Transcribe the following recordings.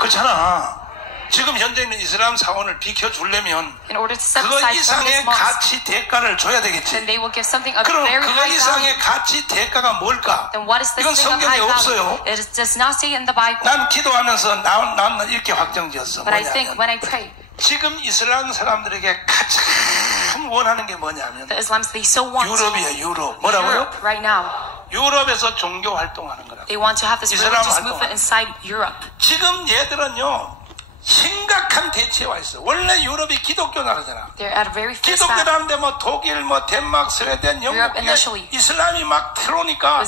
그렇잖아. 지금 현재 있는 이슬람 사원을 비켜주려면 그거 이상의 가치 대가를 줘야 되겠지. 그럼 그거 이상의 가치 대가가 뭘까? 이건 성경에 없어요. 난 기도하면서 난 이렇게 확정지었어. 뭐냐면 지금 이슬람 사람들에게 가장 원하는 게 뭐냐면 유럽이에요. 유럽. 뭐라고요? 유럽에서 종교 활동하는 거라고. 이슬람 활동. 지금 얘들은요 심각한 대치에 와 있어. 원래 유럽이 기독교 나라잖아. 기독교 나라인데 뭐 독일, 뭐 덴마크, 스웨덴, 영국 이슬람이 막 들어오니까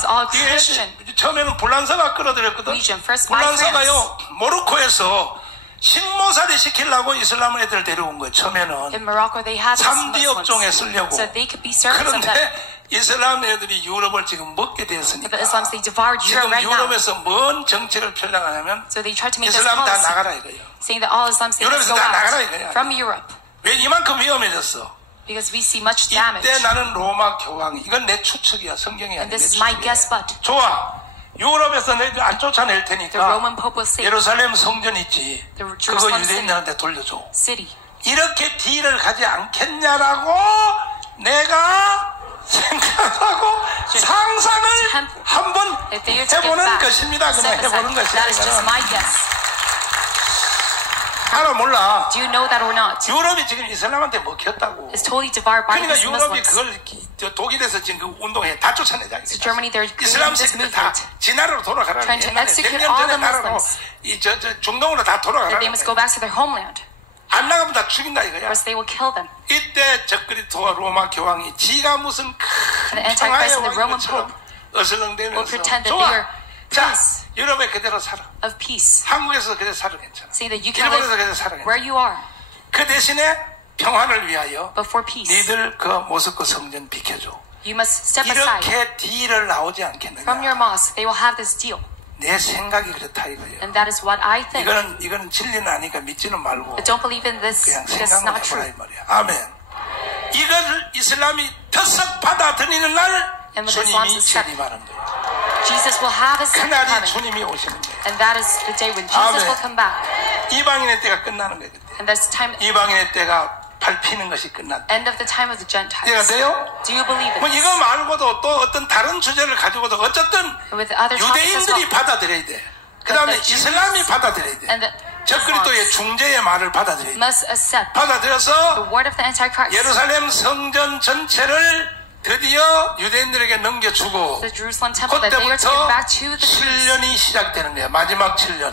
처음에는 불란서가 끌어들였거든. 불란서가요 모로코에서 식모살이 시키려고 이슬람 애들 데려온 거예요. 처음에는 3D 업종에 쓰려고. 그런데 이슬람 애들이 유럽을 지금 먹게 되었으니까 지금 유럽에서 뭔 정책을 펼쳐가냐면 이슬람 다 나가라 이거예요. 유럽에서 다 나가라 이거야. 왜 이만큼 위험해졌어? 이때 나는 로마 교황이, 이건 내 추측이야. 성경이 아니야. 좋아. 유럽에서 너희들 안 쫓아낼 테니까 예루살렘 성전 있지. 그거 유대인들한테 돌려줘. 이렇게 딜을 가지 않겠냐라고 내가 생각하고 상상을 한번 해보는 것입니다. 그냥 해보는 것입니다. 알아 몰라. 유럽이 지금 이슬람한테 먹혔다고. 그러니까 유럽이 그걸 독일에서 지금 그 운동에 다 쫓아내자. 이슬람 세계들 다 지 나라로 돌아가라고. 몇년 전에 나라로 중동으로 다 돌아가라고. 안 나가면 다 죽인다 이거야. 이때 적그리스도와 로마 교황이 지가 무슨 큰 평화에 온 것처럼 어슬렁대면서 좋아. 자, 유럽에 그대로 살아. 한국에서 그대로 살아 괜찮아. 일본에서 그대로 살아 괜찮아. 그 대신에 평화를 위하여 니들 그 모스크 성전 비켜줘. 이렇게 딜을 나오지 않겠느냐. 내 생각이 그렇다 이거예요. 이거는 진리는 아니까 믿지는 말고 그냥 생각을 해보라 이 말이야. 아멘. 이걸 이슬람이 터석 받아들이는 날 주님이 재림하는 거예요. 그날이 주님이 오시는 거예요. 아멘. 이방인의 때가 끝나는 거예요. 그때. 이방인의 때가 밟히는 것이 끝났다. 이해가 돼요? 뭐 이거 말고도 또 어떤 다른 주제를 가지고도 어쨌든 유대인들이 받아들여야 돼. 그 다음에 이슬람이 받아들여야 돼. 적그리스도의 중재의 말을 받아들여야 돼. 받아들여서 예루살렘 성전 전체를 드디어 유대인들에게 넘겨주고 그때부터 7년이 시작되는 거야. 마지막 7년.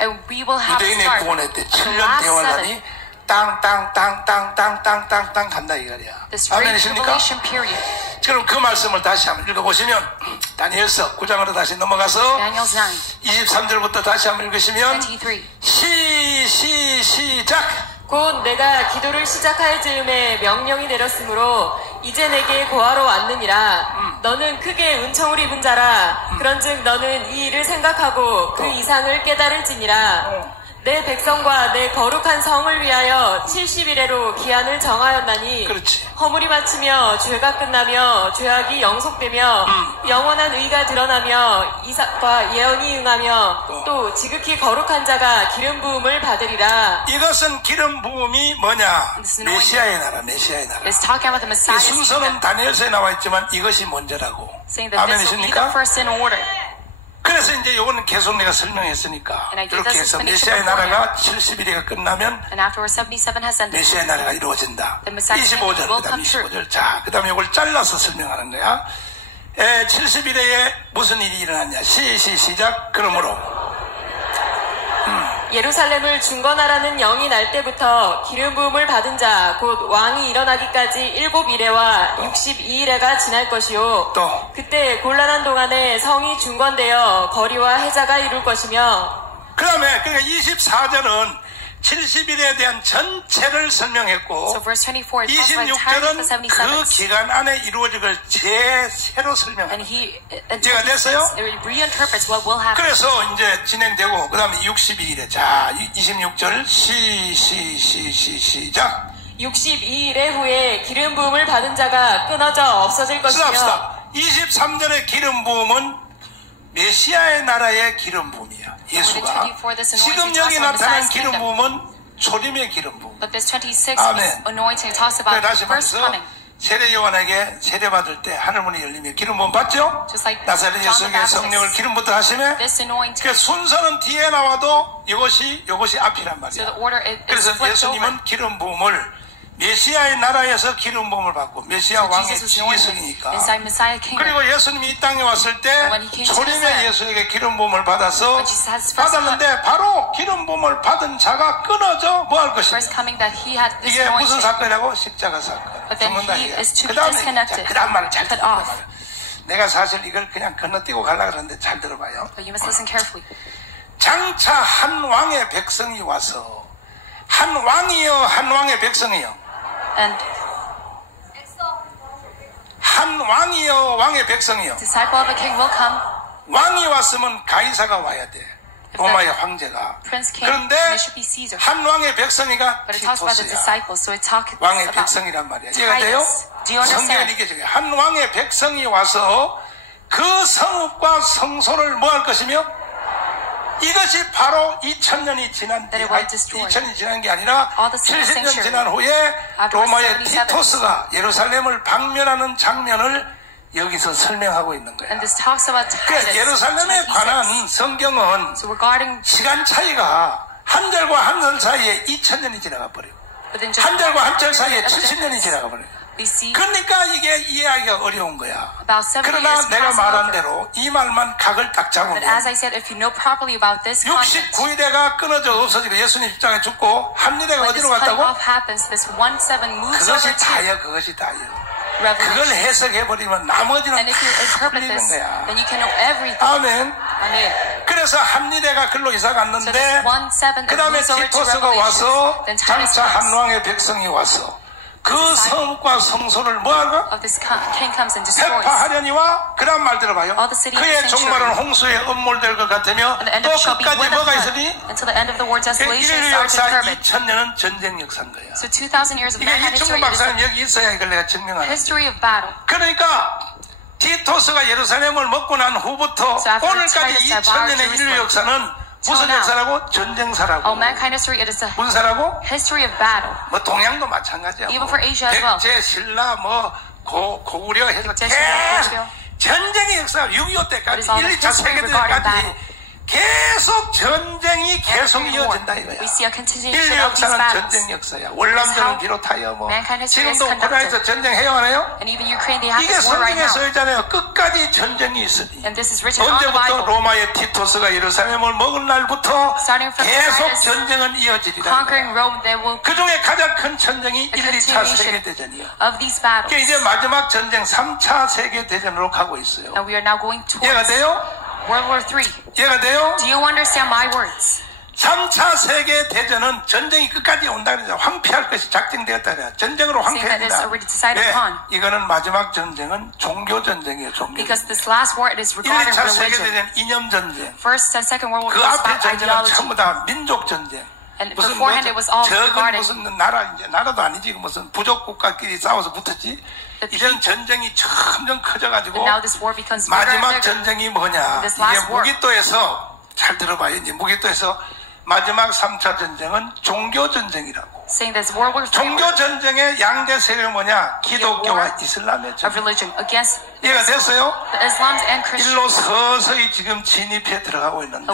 유대인의 구원의 때 7년 대환란이 땅땅땅땅땅땅땅땅 간다 이거야. 아멘이십니까? 그럼 그 말씀을 다시 한번 읽어보시면 다니엘서 9장으로 다시 넘어가서 23절부터 다시 한번 읽으시면 시작. 곧 내가 기도를 시작할 즈음에 명령이 내렸으므로 이제 내게 고하러 왔느니라. 너는 크게 은총을 입은 자라. 그런즉 너는 이 일을 생각하고 그 이상을 깨달을지니라. 내 백성과 내 거룩한 성을 위하여 70일에로 기한을 정하였나니 허물이 마치며 죄가 끝나며 죄악이 영속되며 영원한 의가 드러나며 이삭과 예언이 응하며 또 지극히 거룩한 자가 기름 부음을 받으리라. 이것은 기름 부음이 뭐냐? 메시아의 나라, 메시아의 나라. 이 순서는 다니엘서에 나와 있지만 이것이 먼저라고. 아멘이십니까? 그래서 이제 요거는 계속 내가 설명했으니까 이렇게 해서 메시아의 나라가 70일이 끝나면 메시아의 나라가 이루어진다. 25절 그 다음 25절. 자, 그 다음에 이걸 잘라서 설명하는 거야. 70일에 무슨 일이 일어났냐. 시작. 그러므로 예루살렘을 중건하라는 영이 날 때부터 기름 부음을 받은 자 곧 왕이 일어나기까지 7일에와 62일에가 지날 것이요. 또 그때 곤란한 동안에 성이 중건되어 거리와 해자가 이룰 것이며. 그 다음에 그러니까 24절은 70일에 대한 전체를 설명했고 26절은 그 기간 안에 이루어질 걸 새로 설명합니다. 이해가 됐어요? 그래서 이제 진행되고 그 다음에 62일에 자 26절 시작. 62일에 후에 기름 부음을 받은 자가 끊어져 없어질 것이며. 23절의 기름 부음은 메시아의 나라의 기름 부음이야. 예수가 지금 여기 나타난 기름 부음은 초림의 기름 부음. 아멘. 다시 말해서 세례 요한에게 세례 받을 때 하늘문이 열리며 기름 부음 받죠? 나사렛 예수에게 성령을 기름부터 하시며 그 순서는 뒤에 나와도 이것이 앞이란 말이야. 그래서 예수님은 기름 부음을 메시아의 나라에서 기름 부음을 받고 메시아 왕의 지휘석이니까. 그리고 예수님이 이 땅에 왔을 때 초림의 예수에게 기름 부음을 받아서 받았는데 바로 기름 부음을 받은 자가 끊어져 뭐 할 것입니까? 이게 무슨 사건이라고? 십자가 사건. 죽는다 이게. 그 다음 말을 잘 들어봐요. 내가 사실 이걸 그냥 건너뛰고 가려고 그러는데 잘 들어봐요. 장차 한 왕의 백성이 와서 한 왕이요 한 왕의 백성이요 한 왕이요 왕의 백성이요. 왕이 왔으면 가이사가 와야 돼. 로마의 황제가. 그런데 한 왕의 백성이가 티토스야. 왕의 백성이란 말이야. 이해가 돼요? 성경에 이렇게 적혀요. 한 왕의 백성이 와서 그 성읍과 성소를 뭐 할 것이며 이것이 바로 2000년이 지난 2000년이 지난 게 아니라 70년 지난 후에 로마의 티토스가 예루살렘을 방문하는 장면을 여기서 설명하고 있는 거야. 그러니까 예루살렘에 관한 성경은 시간 차이가 한 절과 한 절 사이에 2000년이 지나가 버려요. 한 절과 한 절 사이에 70년이 지나가 버려요. 그러니까 이게 이해하기가 어려운 거야. 그러나 내가 말한 대로 이 말만 각을 딱 잡으면 69일에가 끊어져 없어지고 예수님 십자가에 죽고 합리대가 어디로 갔다고? 그것이 다예요. 그것이 다예요. 그걸 해석해버리면 나머지는 다 풀리는 거야. 아멘. 그래서 합리대가 글로 이사 갔는데 그 다음에 티토스가 와서 장차 한 왕의 백성이 와서 그 성과 성소를 뭐하고? 회파하려니와 그런 말 들어봐요. 그의 종말은 홍수에 음몰될 것 같으며 또 끝까지 뭐가 있으니? 인류 역사 2000년은 전쟁 역사인 거야. 이게 이충근 박사님 여기 있어야 이걸 내가 증명하는 거야. 그러니까 티토스가 예루살렘을 먹고 난 후부터 오늘까지 2000년의 인류 역사는 무슨 역사라고? 전쟁사라고. 무슨 사라고? 뭐 동양도 마찬가지야. 백제, 신라, 뭐 고구려 해서 계속 전쟁의 역사가 6.25 때까지 1, 2차 세계대전까지 계속 전쟁이 계속 이어진다 이거야. 인류 역사는 전쟁 역사야. 월남전을 비롯하여 뭐 지금도 우크라이나에서 전쟁 해요 안 해요? 이게 성경에 써있잖아요. 끝까지 전쟁이 있으니 언제부터 로마의 티토스가 예루살렘을 먹은 날부터 계속 전쟁은 이어지리라. 그 중에 가장 큰 전쟁이 1, 2차 세계대전이요. 그러니까 이제 마지막 전쟁 3차 세계대전으로 가고 있어요. 이해가 돼요? World War III. 이해가 돼요? Do you understand my words? 3차 세계대전은 전쟁이 끝까지 온다 그러죠. 황폐할 것이 작정되었다 그래요. 전쟁으로 황폐합니다. 네, 이거는 마지막 전쟁은 종교전쟁이에요. Because this last war it is regarding 1차 religion. 세계대전 이념전쟁. First and second world war 그 was 앞에 about 전쟁은 ideology. 전부 다 민족전쟁. And 무슨 beforehand it was all 적은 regarding 무슨 나라 이제 나라도 아니지 무슨 부족 국가끼리 싸워서 붙었지. 이제는 전쟁이 점점 커져가지고 마지막 전쟁이 뭐냐? 이게 무기또에서 잘 들어봐요. 이제 무기또에서 마지막 3차 전쟁은 종교전쟁이라고. 종교전쟁의 양대 세력이 뭐냐? 기독교와 이슬람의 전쟁. 이해가 됐어요? 일로 서서히 지금 진입해 들어가고 있는데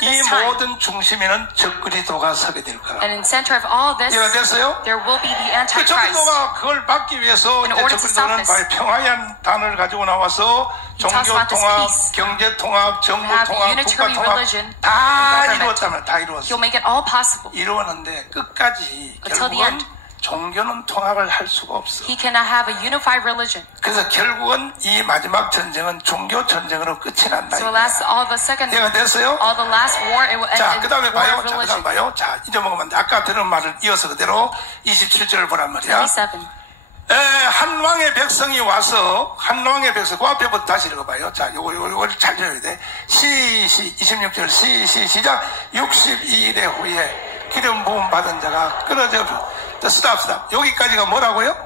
이 모든 중심에는 적그리스도가 서게 될 거라. 이해가 됐어요? 그 적그리스도가 그걸 막기 위해서 이제 적그리스도는 평화의 단어를 가지고 나와서 종교 통합, 경제 통합, 정부 통합, 국가 통합 다 이루었다면 다 이루었어. 이루었는데 끝까지 결국은 종교는 통합을 할 수가 없어. 그래서 결국은 이 마지막 전쟁은 종교 전쟁으로 끝이 난다. 이해가 됐어요? 자, 그 다음에 봐요. 자, 그 다음 봐요. 자, 잊어먹으면 안 돼. 아까 들은 말을 이어서 그대로 27절을 보란 말이야. 한 왕의 백성이 와서 한 왕의 백성 그 앞에부터 다시 읽어봐요. 자, 요걸 잘 들어야 돼. 26절 시작. 62일의 후에 기름 부음 받은 자가 끊어져. 스탑. 여기까지가 뭐라고요?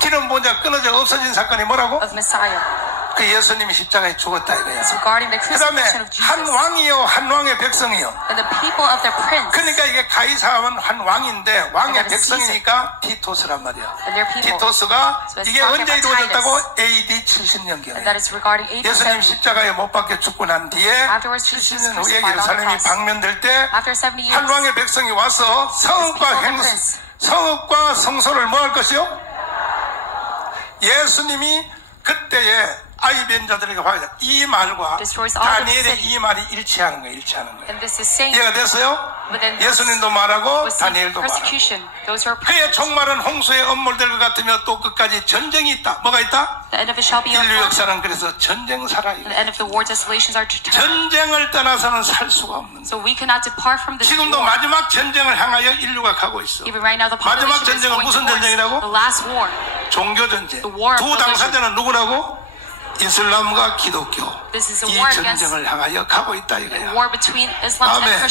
기름 부은 자가 끊어져 없어진 사건이 뭐라고? 그 예수님이 십자가에 죽었다 이거야. 그 다음에 한 왕이요 한 왕의 백성이요. 그러니까 이게 가이사는 한 왕인데 왕의 백성이니까 티토스란 말이야. 티토스가 이게 언제 이루어졌다고? AD 70년경에 예수님 십자가에 못 박혀 죽고 난 뒤에 70년 후에 예루살렘이 방면될 때 한 왕의 백성이 와서 성읍과 성소를 뭐 할 것이요? 예수님이 그때에 아이벤자들에게 봐야 돼. 이 말과 다니엘의 이 말이 일치하는 거예요. 이해가 됐어요? 예수님도 말하고 다니엘도 말하고. 그의 종말은 홍수의 엄물들 같으며 또 끝까지 전쟁이 있다. 뭐가 있다? 인류 역사는 그래서 전쟁사라. 전쟁을 떠나서는 살 수가 없는 거예요. 지금도 마지막 전쟁을 향하여 인류가 가고 있어. 마지막 전쟁은 무슨 전쟁이라고? 종교전쟁. 두 당사자는 누구라고? 이슬람과 기독교. 이 전쟁을 향하여 가고 있다 이거야. 아멘.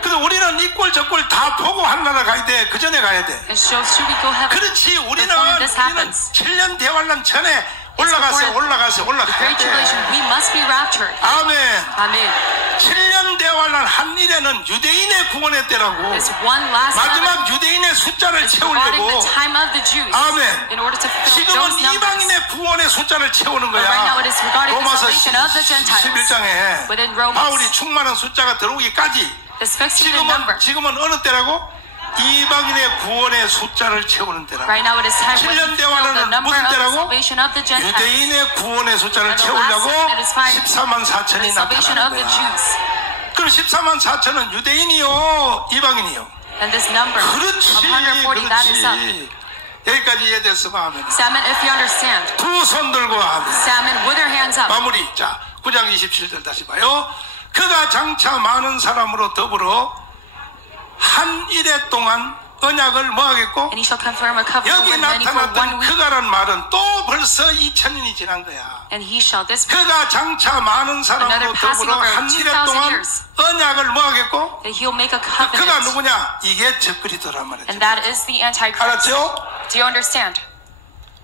그래서 우리는 이 꼴 저 꼴 다 보고 하나라 가야 돼. 그 전에 가야 돼. 그렇지. 우리는 7년 대환란 전에 올라가야 돼. 아멘. 7년 대환란 한 일에는 유대인의 구원의 때라고. 마지막 유대인의 숫자를 채우려고. 아멘. 지금은 이방인의 구원의 숫자를 채우는 거야. 로마서 11장에 바울이 충만한 숫자가 들어오기까지 지금은 어느 때라고? 이방인의 구원의 숫자를 채우는 때라고. 7년 대환란은 무슨 때라고? 유대인의 구원의 숫자를 채우려고 14만 4천이 나타나는 거야. 그럼 14만 4천은 유대인이요 이방인이요? 그렇지. 여기까지 이해됐으면 하면 두 손 들고 하면 마무리. 자 9장 27절 다시 봐요. 그가 장차 많은 사람으로 더불어 한 일해 동안 언약을 뭐 하겠고? 여기 나타났던 그가란 말은 또 벌써 2000년이 지난 거야. 그가 장차 많은 사람으로 더불어 한 일해 동안 언약을 뭐 하겠고? 그가 누구냐? 이게 적그리스도란 말이죠. 알았죠?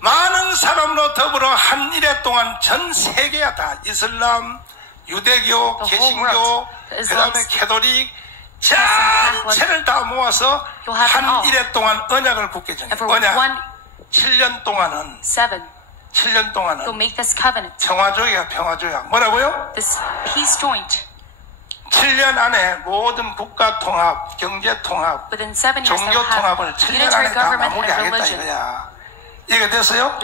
많은 사람으로 더불어 한 일해 동안 전 세계야 다 이슬람, 유대교, 개신교, 그 다음에 캐톨릭 전체를 다 모아서 한 일해 동안 언약을 굳게 정해. 언약 7년 동안은 평화조약. 뭐라고요? 7년 안에 모든 국가 통합, 경제 통합, 종교 통합을 7년 안에 다 마무리하겠다 이거야. 이해가 됐어요?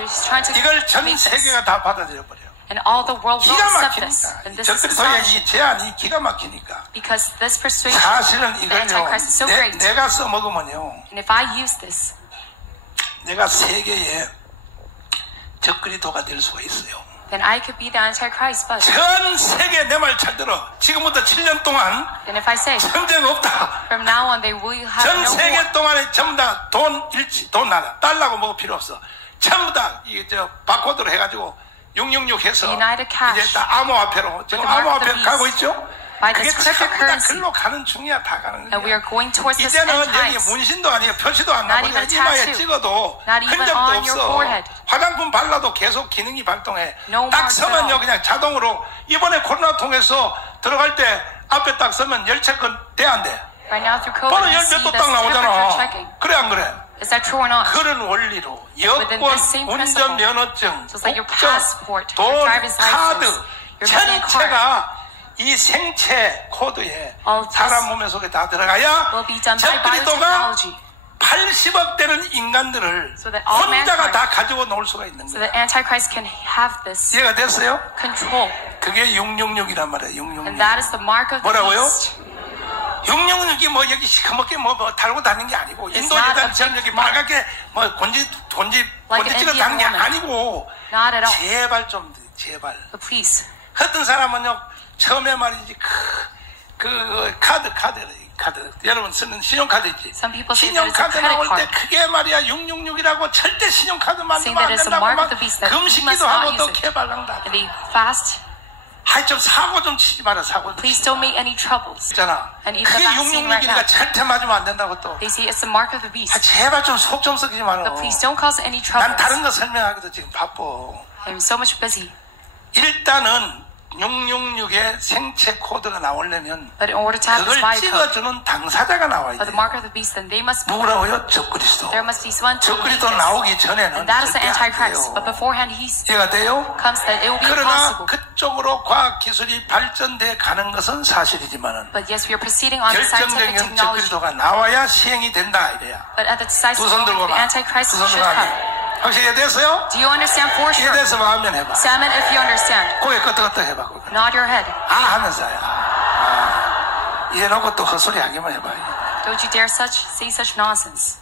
이걸 전 세계가 다 받아들여 버려. And all the world will 기가 accept this. And this is astonishing. 이 제안이 기가 막히니까. Because this persuasion 사실은 of the Antichrist is so great. 내가 써먹으면요. And if I use this, 내가 세계의 적그리스도가 될 수가 있어요. then I could be the Antichrist. But 전 세계 내 말 잘 들어. 지금부터 7년 동안 and if I say 전쟁 없다. From now on they will have 전 no 세계 war. 동안에 전부 다 돈 나라. 달라고 뭐 필요 없어. 전부 다 이게 바코드로 해가지고 666 해서 이제 다 암호화폐로 지금 암호화폐 가고 있죠? 그게 전부 다 글로 가는 중이야. 다 가는 중이야. 이제는 여기 문신도 아니에요. 표시도 안 나고 이마에 찍어도 흔적도 없어. 화장품 발라도 계속 기능이 발동해. 딱 서면요 그냥 자동으로. 이번에 코로나 통해서 들어갈 때 앞에 딱 서면 열체권 돼 안 돼? 번호 열몇도 딱 나오잖아. 그래 안 그래? Is that true or not? 그런 원리로 여권, 운전면허증, 국적, 돈, 카드 전체가 이 생체 코드에 사람 몸 속에 다 들어가야 적그리스도가 80억 되는 인간들을 혼자가 다 가지고 놀 수가 있는 거야. 이해가 됐어요? 그게 666이란 말이에요. 666. 뭐라고요? 666이 뭐 여기 시커멓게 뭐 달고 다니는 게 아니고 인도에다 여기 빨갛게 뭐 권지 찍어 다니는 게 아니고 제발 좀 제발. 어떤 사람은요 처음에 말이지 그 카드 여러분 쓰는 신용카드 있지. 신용카드 나올 때 그게 말이야 666이라고 절대 신용카드 만들면 안 된다고 막 금식기도 하고 또 개발한다. 좀 사고 좀 치지 마라. 사고. Please don't make any troubles. 있잖아. 그게 666이니까 절대 맞으면 안 된다고 또. They say it's the mark of the beast. 제발 좀 속 좀 썩이지 마라. But please don't cause any troubles. 난 다른 거 설명하기도 지금 바빠. I'm so much busy. 일단은 666의 생체 코드가 나오려면 그걸 찍어주는 당사자가 나와야 돼요. 누구라고요? 적그리스도. 적그리스도 나오기 전에는 절대 안 돼요. 이해가 돼요? 그러나 그쪽으로 과학기술이 발전돼 가는 것은 사실이지만 결정적인 적그리스도가 나와야 시행이 된다 이래야. 두 손 들고 가. 두 손 들고 가. 혹시 이해됐어요? Do you understand for sure? 이해돼서 하면 해봐. Salmon, if you understand. 고개 끄덕끄덕 해봐. Nod your head. 하면서요. 이해놓고 또 헛소리 하기만 해봐. Don't you dare say such nonsense.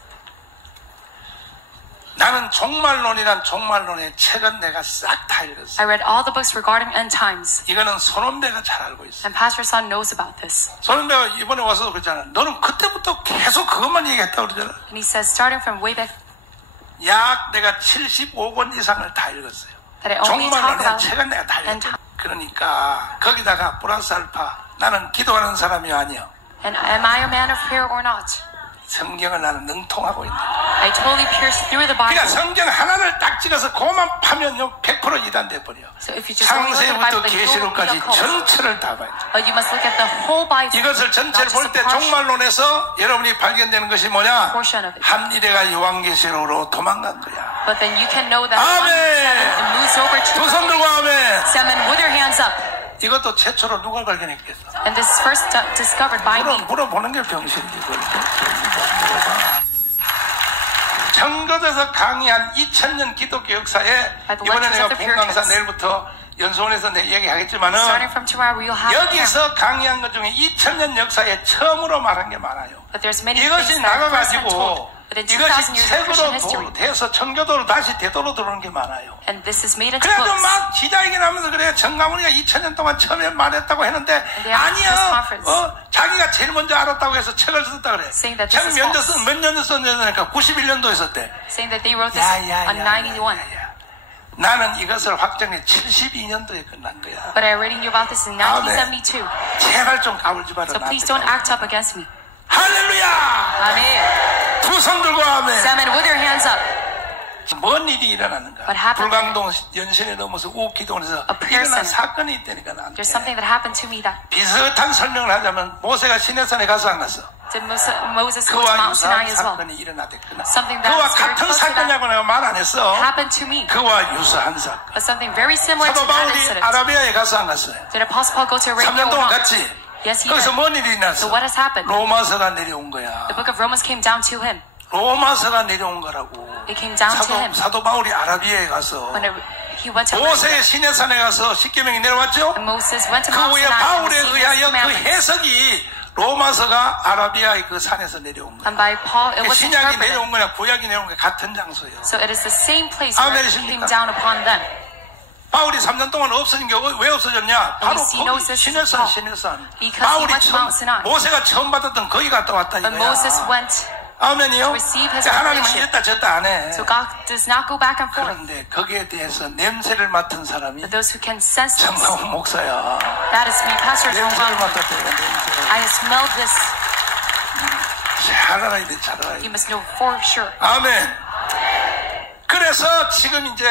나는 종말론이란 종말론의 책은 내가 싹 다 읽었어. I read all the books regarding end times. 이거는 손원배가 잘 알고 있어. And Pastor Son knows about this. 손원배가 이번에 와서 그러잖아. 너는 그때부터 계속 그것만 얘기했다고 그러잖아. And he says, starting from way back. 약 내가 75권 이상을 다 읽었어요. 종말론의 책은 내가 다 읽었어. 그러니까 거기다가 플러스 알파 나는 기도하는 사람이 아니야. And am I a man of prayer or not? 성경을 나는 능통하고 있는. I totally pierce through the Bible. 그러니까 성경 하나를 딱 찍어서 그것만 파면요 100% 이단돼 버려. 창세부터 계시록까지 전체를 다 봐야 돼. You must look at the whole Bible. 이것을 전체를 볼 때 종말론에서 여러분이 발견되는 것이 뭐냐? 한 이래가 요한계시록으로 도망간 거야. But then you can know that. 아멘. 두 손 들고 아멘. Salmon, with your hands up. 이것도 최초로 누가 발견했겠어? And this is first discovered by me. 물어보는 게 병신이지. 청교도에서 강의한 2000년 기독교 역사에 이번에 내가 본강사 내일부터 연수원에서 내 얘기하겠지만은 여기서 강의한 것 중에 2000년 역사에 처음으로 말한 게 많아요. 이것이 나가가지고 이것이 책으로 돼서 청교도로 다시 되도록 들어오는 게 많아요. 그래도 막 기자회견 하면서 그래 정강훈이가 2000년 동안 처음에 말했다고 했는데 아니야 자기가 제일 먼저 알았다고 해서 책을 썼다 그래. 책 몇 년 썼냐니까 91년도에 썼대. 나는 이것을 확정해 72년도에 끝난 거야. But I read you about this in 1972. 제발 좀 까불지 마라. So please don't act up against me. 할렐루야. 아멘. 두 손 들고 아멘. Salmon, with your hands up. 뭔 일이 일어났는가? 불광동 연신에 넘어서 우기동에서 일어난 사건이 있다니까 나한테. There's something that happened to me that. 비슷한 설명을 하자면 모세가 시내산에 가서 안 갔어. Moses go to Mount Sinai as well. Something that 그와 같은 사건이라고 내가 말 안 했어. Happened to me. 그와 유사한 사건. But something very similar to 사도 that 바울이 incident. 아라비아에 가서 안 갔어요. Did Apostle Paul go to Arabia? 3년 동안 갔지. Yes, he 거기서 did. 뭔 일이 났어? So what has happened? 로마서가 내려온 거야. The book of Romans came down to him. 로마서가 내려온 거라고. It came down to him. 사도 바울이 아라비아에 가서 he went to 모세의 시내산에 가서 십계명이 내려왔죠. Moses went to 그 Mount 후에 Sinai. 바울에 의하여 그 해석이 로마서가 아라비아의 그 산에서 내려온 거야. And by Paul, it was 신약이 interpreted. 내려온 거냐 구약이 내려온 거냐 같은 장소예요. So it is the same place where it came down upon them. 바울이 3년 동안 없어진 게 왜 없어졌냐? 바로 거기 시내산. 바울이 모세가 처음 받았던 거기 갔다 왔다 이거야. 아멘이요? 하나님은 이랬다 저랬다 안 해. So God does not go back and forth. 그런데 거기에 대해서 냄새를 맡은 사람이 those who can sense this. 정광훈 목사야. That is me, Pastor 냄새를 맡았다. I smelled this. 잘 알아야 돼, 잘 알아야 돼. You must know for sure. 아멘. 그래서 지금 이제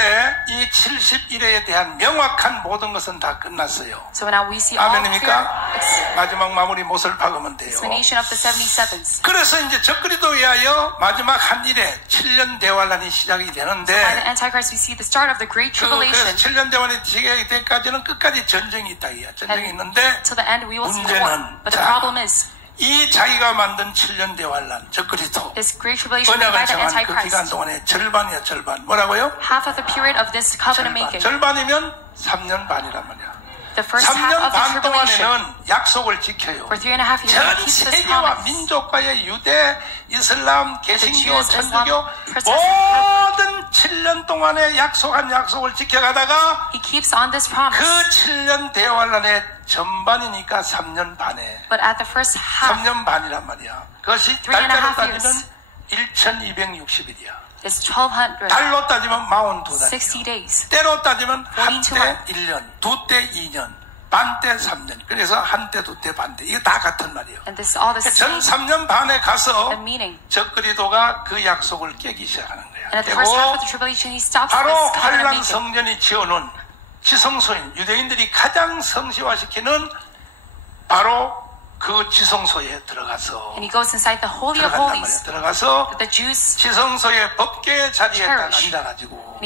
이 71회에 대한 명확한 모든 것은 다 끝났어요. So now we see all 아멘입니까? 마지막 마무리 못을 박으면 돼요. Explanation of the 77s. 그래서 이제 적그리스도에 의하여 마지막 한 일에 7년 대환란이 시작이 되는데 By the Antichrist we see the start of the Great Tribulation. 그래서 7년 대환이 시작이 되기까지는 끝까지 전쟁이 있다. 전쟁이 있는데 till the end we will see the war. But the problem is 이 자기가 만든 7년 대환란 적그리스도 언약을 정한 그 기간 동안에 절반이야 절반. 뭐라고요? Half of the period of this covenant making. 절반이면 3년 반이란 말이야. The first half of the 3년 반 동안에는 약속을 지켜요. For 3.5 years, 전 세계와 민족과의 유대, 이슬람, 개신교, 천주교 모든 7년 동안에 약속한 약속을 지켜가다가 He keeps on this promise. 그 7년 대환란의 전반이니까 3년 반에. But at the first half, 3년 반이란 말이야. 그것이 달대로 따지면 1260일이야. It's 1200. 달로 따지면 42달. 60 days. 때로 따지면 한때 1년, 두 때 2년, 반 때 3년. 그래서 한때, 두 때, 반 때. 이거 다 같은 말이에요. And this is all the 전 same. 3년 반에 가서 The meaning. 적그리스도가 그 약속을 깨기 시작하는 거야. And at the first half of the tribulation, he stops 바로 this covenant 환란 making. 성전이 지어놓은 지성소인 유대인들이 가장 성시화시키는 바로 그 지성소에 들어가서 And he goes inside the Holy of Holies. 들어가서 The Jews 지성소의 법궤 자리에 앉아가지고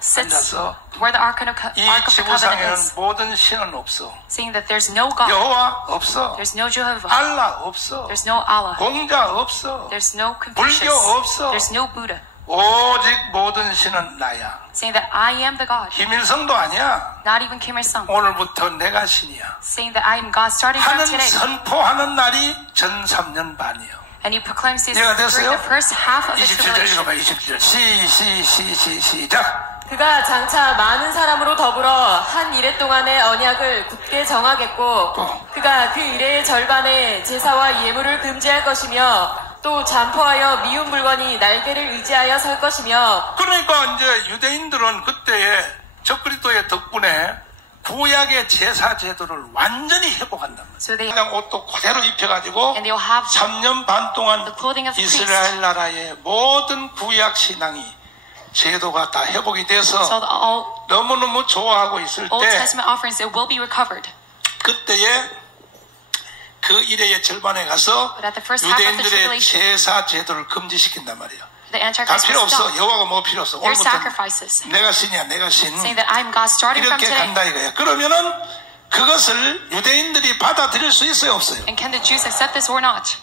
sits where the Ark of the Covenant is. 모든 신은 없어. Saying that there's no God. 여호와 없어. There's no Jehovah. 알라 없어. There's no Allah. 공자 없어. There's no Confucius. 불교 없어. There's no Buddha. 오직 모든 신은 나야. Saying that I am the God. 김일성도 아니야. Not even Kim Il-sung. 오늘부터 내가 신이야. Saying that I am God starting from 하는 today. 선포하는 날이 전 3년 반이요. And he proclaims this during the first half of the 27절 읽어봐. tribulation. 27절 시작. 그가 장차 많은 사람으로 더불어 한 이래 동안의 언약을 굳게 정하겠고 그가 그 이래의 절반에 제사와 예물을 금지할 것이며 또 잠포하여 미운 물건이 날개를 의지하여 설 것이며. 그러니까 이제 유대인들은 그때의 적그리스도의 덕분에 구약의 제사 제도를 완전히 회복한단 말이에요. 그냥 옷도 그대로 입혀가지고 3년 반 동안 이스라엘 나라의 모든 구약 신앙이 제도가 다 회복이 돼서 너무너무 좋아하고 있을 때 그때에 그 이래의 절반에 가서 유대인들의 제사 제도를 금지시킨단 말이에요. 다 필요 없어. 여호와가 뭐 필요 없어. 오늘부터 내가 신이야. 내가 신. 이렇게 간다 이거야. 그러면은 그것을 유대인들이 받아들일 수 있어요 없어요?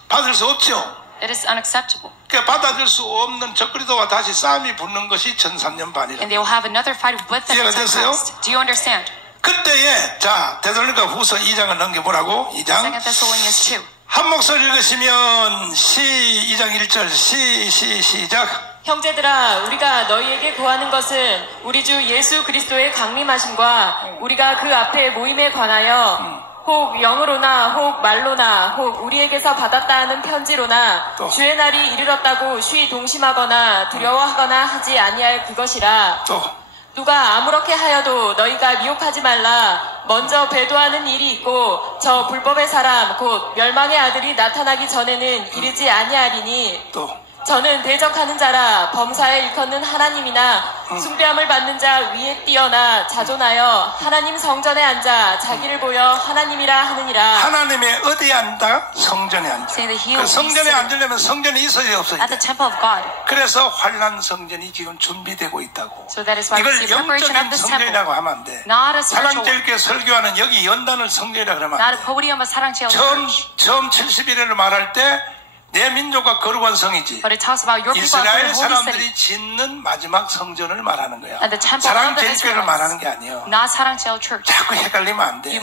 받을 수 없죠. It is unacceptable. 그러니까 받아들일 수 없는 적그리스도와 다시 싸움이 붙는 것이 전 3년 반이라. And they will have another fight with the Antichrist. Do you understand? 그때에 자 데살로니가 후서 2장을 넘겨보라고. 2장. 2 Thessalonians 2. 한 목소리 읽으시면 2장 1절 시작. 형제들아 우리가 너희에게 구하는 것은 우리 주 예수 그리스도의 강림하심과 우리가 그 앞에 모임에 관하여 혹 영으로나 혹 말로나 혹 우리에게서 받았다 하는 편지로나 주의 날이 이르렀다고 쉬 동심하거나 두려워하거나 하지 아니할 그것이라. 누가 아무렇게 하여도 너희가 미혹하지 말라. 먼저 배도하는 일이 있고 저 불법의 사람 곧 멸망의 아들이 나타나기 전에는 이르지 아니하리니 저는 대적하는 자라 범사에 일컫는 하나님이나 숭배함을 받는 자 위에 뛰어나 자존하여 하나님 성전에 앉아 자기를 보여 하나님이라 하느니라. 하나님의 어디에 앉아? 성전에 앉아. 그 성전에 앉으려면 성전이 있어야 없어야 돼. 그래서 환난 성전이 지금 준비되고 있다고. 이걸 영적인 성전이라고 하면 안 돼. 사랑제일교회 설교하는 여기 연단을 성전이라고 그러면 안 돼. 처음 70일을 말할 때 내 민족과 거룩한 성이지. 이스라엘 사람들이 짓는 마지막 성전을 말하는 거야. 사랑제일교회를 말하는 게 아니에요. 자꾸 헷갈리면 안 돼.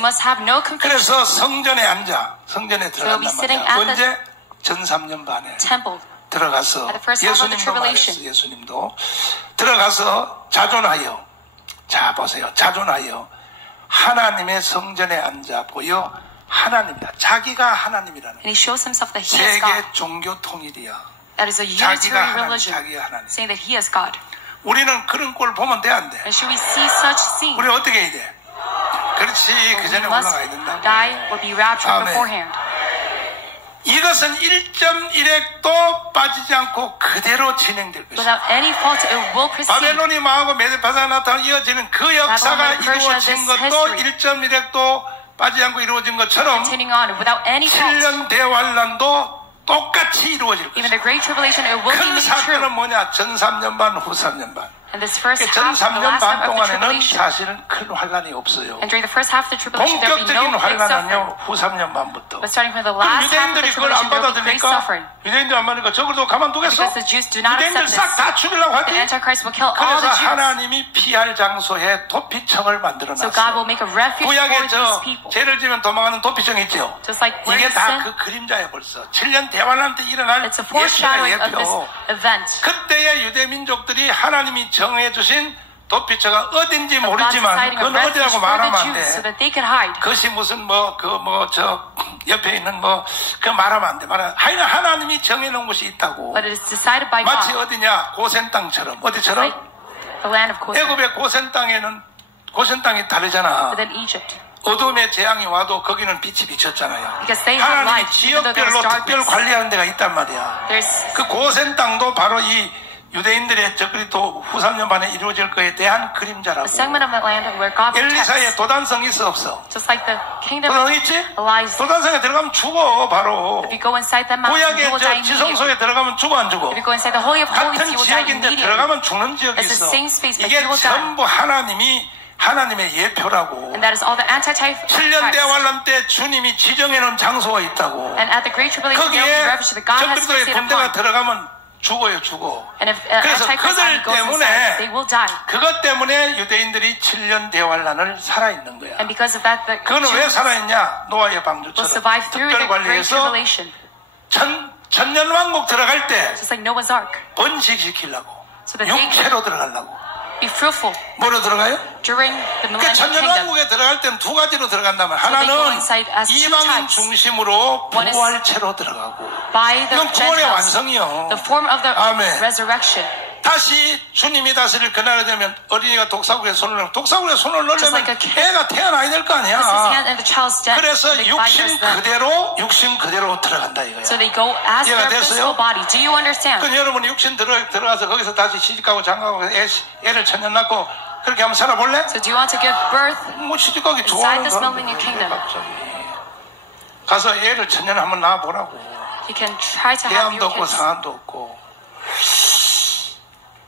그래서 성전에 앉아. 성전에 들어간단 말이야. 언제? 전 3년 반에 들어가서 예수님도 말했어. 예수님도 들어가서 자존하여. 자 보세요. 자존하여 하나님의 성전에 앉아 보여 하나님이다. 자기가 하나님이라는 세계 종교 통일이야. 자기가 하나님, 자기가 하나님. 우리는 그런 꼴을 보면 돼, 안 돼? 우리 어떻게 해야 돼? 그렇지, 그 전에 올라가야 된다. 아멘. 이것은 1.1핵도 빠지지 않고 그대로 진행될 것이다. 바벨론이 망하고 메데파사가 나타나고 이어지는 그 역사가 이루어진 것도 1.1핵도 빠지지 않고 이루어진 것처럼 7년 대환란도 똑같이 이루어질 것이다. 큰 사건은 뭐냐? 전 3년 반, 후 3년 반. 전 3년 반 동안에는 사실은 큰 환란이 없어요. 본격적인 환란은요 후 3년 반부터. 그럼 유대인들이 그걸 안 받아들니까 유대인들 안 받으니까 저걸도 가만두겠어? 유대인들 싹 다 죽이려고 하지. 그래서 하나님이 피할 장소에 도피청을 만들어놨어요. 구약에 죄를 지면 도망하는 도피청 있죠. 이게 다 그 그림자예요. 벌써 7년 대환란 때 일어날 예표야, 예표. 그때의 유대 민족들이 하나님이 정해주신 도피처가 어딘지 모르지만 그건 어디라고 말하면 안 돼. 그것이 무슨 저 옆에 있는 그 말하면 안 돼. 하여간 하나님이 정해놓은 곳이 있다고. 마치 어디냐? 고센 땅처럼. 어디처럼? 애굽의 고센 땅에는 고센 땅이 다르잖아. 어둠의 재앙이 와도 거기는 빛이 비쳤잖아요. 하나님이 지역별로 특별 관리하는 데가 있단 말이야. 그 고센 땅도 바로 이 유대인들의 적그리스도 후 3년 반에 이루어질 것에 대한 그림자라고. 엘리사의 도단성이 있어 없어? 도단성 있지? 도단성에 들어가면 죽어 바로. 구약의 저 지성소에 들어가면 죽어 안 죽어? 같은 지역인데 들어가면 죽는 지역이 있어. 이게 전부 하나님의 예표라고. 7년 대환란 때 주님이 지정해놓은 장소가 있다고. 거기에 적그리스도의 군대가 들어가면 죽어. 그래서 그들 때문에 그것 때문에 유대인들이 7년 대환란을 살아있는 거야. 그거는 왜 살아있냐? 노아의 방주처럼 특별관리해서 천년왕국 들어갈 때 번식시키려고 육체로 들어가려고. Be fruitful. 뭐로 들어가요? During the 그 millennial kingdom. 천년왕국에 들어갈 때는 두 가지로 들어간다면 하나는 이방인 중심으로 부활체로 들어가고 이건 구원의 완성이요. The form of the 아멘. resurrection. 다시 주님이 다스릴 그날이 되면 어린이가 독사구에 손을 넣으면 독사구에 손을 넣으려면 애가 태어나야 될 거 아니야. 그래서 육신 그대로 들어간다 이거야. So they go as 이해가 their physical 됐어요? body. Do you understand? 그럼 여러분이 육신 들어가서 거기서 다시 시집가고 장가가고 애를 천년 낳고 그렇게 한번 살아볼래? So do you want to give birth 뭐 시집가기 inside 좋아하는 this millennial kingdom? 가서 애를 천년 한번 낳아보라고. You can try to have 해암도 your 없고 kids. 상한도 없고.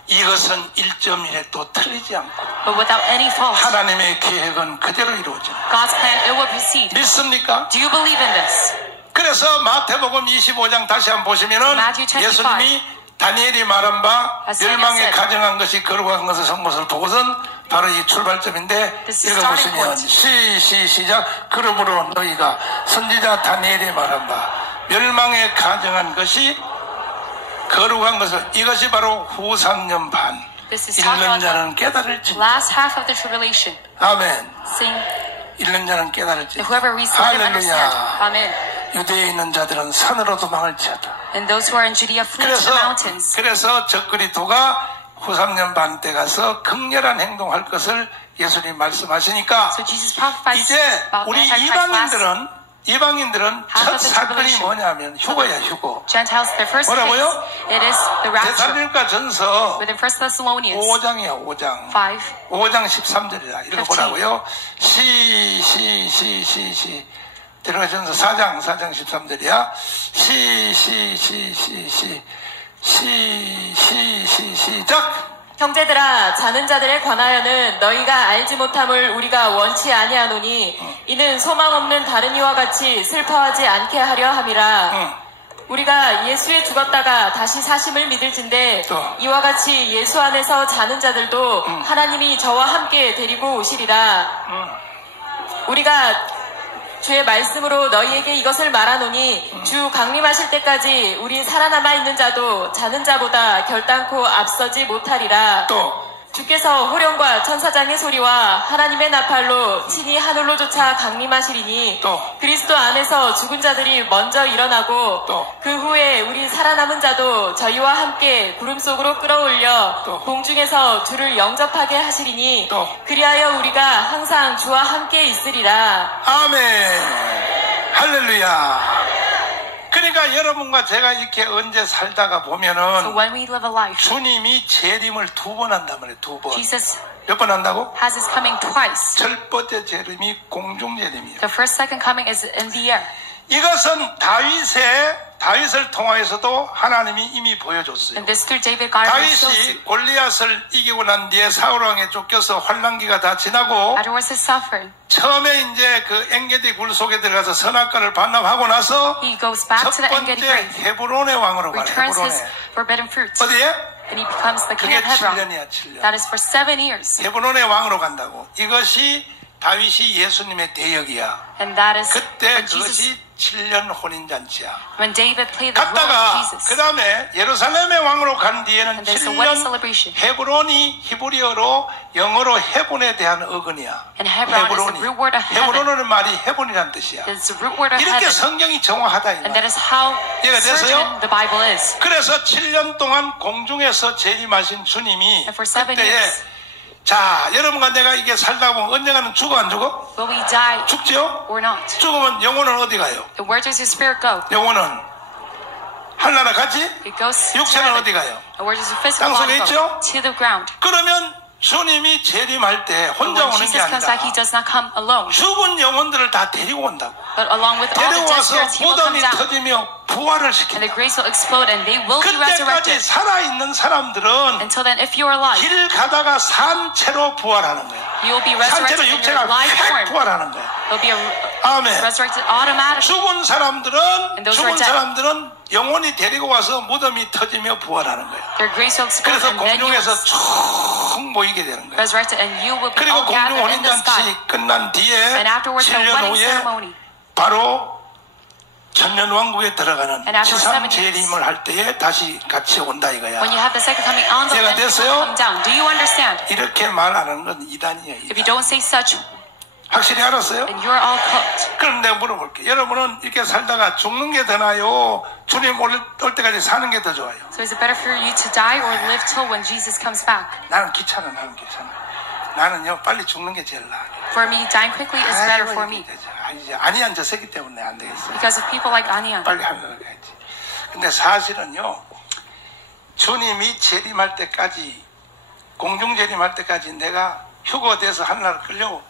이것은 1.1에 또 틀리지 않고 But without any fault. 하나님의 계획은 그대로 이루어집니다. God's plan, it will proceed. 믿습니까? Do you believe in this? 그래서 마태복음 25장 다시 한번 보시면은 예수님이 다니엘이 말한 바 멸망에 가정한 것이 거룩한 것을 선 것을 보고선 바로 이 출발점인데 읽어보시면 시작. 그러므로 너희가 선지자 다니엘이 말한 바 멸망에 가정한 것이 거룩한 것을 이것이 바로 후 3년 반 읽는 자는 깨달을지. Last half of the tribulation. 아멘. Sing. 읽는 자는 깨달을지. Whoever reads let him understand. 할렐루야. Amen. 유대에 있는 자들은 산으로 도망을지어다. And those who are in Judea flee to the mountains. 그래서 적그리스도가 후 3년 반 때 가서 극렬한 행동할 것을 예수님 말씀하시니까 So Jesus prophesied 이제 about 우리 이방인들은 첫 사건이 뭐냐면 휴거야 휴거. Gentiles, their first 뭐라고요? phase, it is the rapture. 데살로니가 전서 Within 1 Thessalonians 5장이야 5장 5장 13절이다. 읽어보라고요. 데살로니가전서 4장 13절이야. 시작. 형제들아, 자는 자들에 관하여는 너희가 알지 못함을 우리가 원치 아니하노니 이는 소망 없는 다른 이와 같이 슬퍼하지 않게 하려 함이라. 우리가 예수에 죽었다가 다시 사심을 믿을진데 이와 같이 예수 안에서 자는 자들도 하나님이 저와 함께 데리고 오시리라. 우리가 주의 말씀으로 너희에게 이것을 말하노니 주 강림하실 때까지 우리 살아남아 있는 자도 자는 자보다 결단코 앞서지 못하리라. 주께서 호령과 천사장의 소리와 하나님의 나팔로 친히 하늘로 쫓아 강림하시리니 그리스도 안에서 죽은 자들이 먼저 일어나고 그 후에 우리 살아남은 자도 저희와 함께 구름 속으로 끌어올려 공중에서 주를 영접하게 하시리니 그리하여 우리가 항상 주와 함께 있으리라. 아멘. 할렐루야. 그러니까 여러분과 제가 이렇게 언제 살다가 보면은 So when we live a life, 주님이 재림을 2번 한단 말이에요. 2번. Jesus 몇 번 한다고? has his coming twice. 첫 번째 재림이 공중 재림이에요. The first, second coming is in the air. 이것은 다윗을 통하여서도 하나님이 이미 보여줬어요. And this through David, God reveals. 다윗이 골리앗을 이기고 난 뒤에 사울왕에 쫓겨서 환란기가 다 지나고 Afterwards his suffering. 처음에 이제 그 엔게디 굴 속에 들어가서 선악과를 반납하고 나서 He goes back 첫 to the Engedi 번째 grave, 헤브론의 왕으로 가요. returns his 헤브론에. forbidden fruit, 어디에? and he becomes the king 그게 of Hebron. 7년이야 7년. That is for 7 years. 헤브론의 왕으로 간다고. 이것이 다윗이 예수님의 대역이야. And that is 그때 when Jesus, 그것이 7년 혼인잔치야. when David played the role of 갔다가 Jesus. 그 다음에 예루살렘의 왕으로 간 뒤에는 And there's a wedding 7년 celebration. 헤브론이 히브리어로 영어로 헤븐에 대한 어근이야. And Hebron is the root word of heaven. 헤브론은 말이 헤븐이란 뜻이야. It's the root word of 이렇게 heaven. 성경이 정확하다 이 And 말. that is how 이해가 됐어요? certain the Bible is. 그래서 7년 동안 공중에서 재림하신 주님이 And for 7 그때에 years. 자 여러분과 내가 이게 살다 보면 언젠가는 죽어 안 죽어? Will we die 죽죠? or not? 죽으면 영혼은 어디 가요? And where does your spirit go? 영혼은 하늘나라 가지? It goes to 육체는 heaven. 어디 가요? Where does the physical 땅속에 body 있죠? go? To the ground. 그러면 주님이 재림할 때 But 혼자 when 오는 게 Jesus comes back, 아니라 He does not come alone. 죽은 영혼들을 다 데리고 온다고. But along with all the dead 데려와서 spirits, He will come 무덤이 down. 터지며 부활을 And the 시킨다. grace will explode and they will be 그때까지 resurrected. 살아있는 사람들은 Until then, if you are alive, 길 가다가 산채로 부활하는 거야. you will be 산채로 resurrected in 육체가 your life 획 form. 부활하는 거야. They'll be 아멘. resurrected automatically. 죽은 And those who are 죽은 dead. 사람들은 영혼이 데리고 와서 무덤이 터지며 부활하는 거야. Their grace will explode 그래서 and then you 공중에서 will 쭉 모이게 되는 거야. resurrected and you will be 그리고 all 공중 gathered in the sky. 혼인잔치 끝난 뒤에 And afterwards, the 7년 wedding 후에 ceremony. 바로 천년왕국에 들어가는 And after 지상 7 years. 재림을 할 때에 다시 같이 온다 이거야. When you have the second coming on the 이해가 land, you 됐어요? will come down. Do you understand? 이렇게 말하는 건 이단이에요. If you 이단. don't say such, 확실히 알았어요? then you're all cooked. 그럼 내가 물어볼게. 여러분은 이렇게 살다가 죽는 게 더 나아요? 주님 올 때까지 사는 게 더 좋아요? So is it better for you to die or live till when Jesus comes back? 나는 귀찮아. 나는요 빨리 죽는 게 제일 나아. For me, dying quickly is better for me. 아니한 저 새끼 때문에 안 되겠어. Because of people like Anian. 빨리 하늘나라 가야지. 근데 사실은요 주님이 재림할 때까지 공중 재림할 때까지 내가 휴거돼서 하늘나라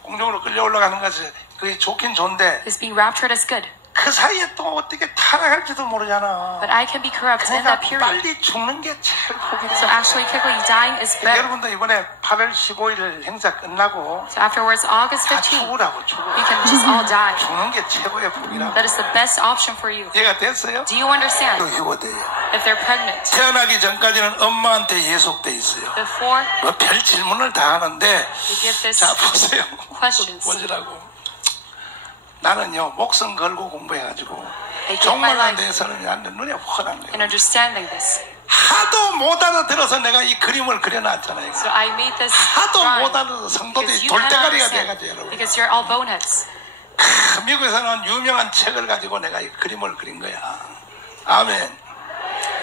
공중으로 끌려 올라가는 것이 그게 좋긴 좋은데 Is being raptured is good. 그 사이에 또 어떻게 타락할지도 모르잖아. But I can be corrupt in 그러니까 that period. 빨리 죽는 게 제일 복이다. So actually quickly dying is better. 여러분도 이번에 8월 15일 행사 끝나고 So afterwards, August 다 15th, 죽으라고 죽어. you can just all die. 죽는 게 최고의 복이라고. That is the best option for you. 이해가 됐어요? Do you understand? 또 휴거돼요. If they're pregnant, 태어나기 전까지는 엄마한테 예속돼 있어요. before 뭐 별 질문을 다 하는데 you give this 자 보세요. questions, 보시라고. 나는요 목숨 걸고 공부해가지고 I give my 종말에 life 대해서는 나는 눈에 훤한 in 거예요. understanding this. 하도 못 알아들어서 내가 이 그림을 그려놨잖아요. So I made this 하도 drawing 못 알아서 because 성도들이 you cannot 돌대가리가 understand. 돼가지고 여러분. Because you're all boneheads. 미국에서는 유명한 책을 가지고 내가 이 그림을 그린 거야. 아멘.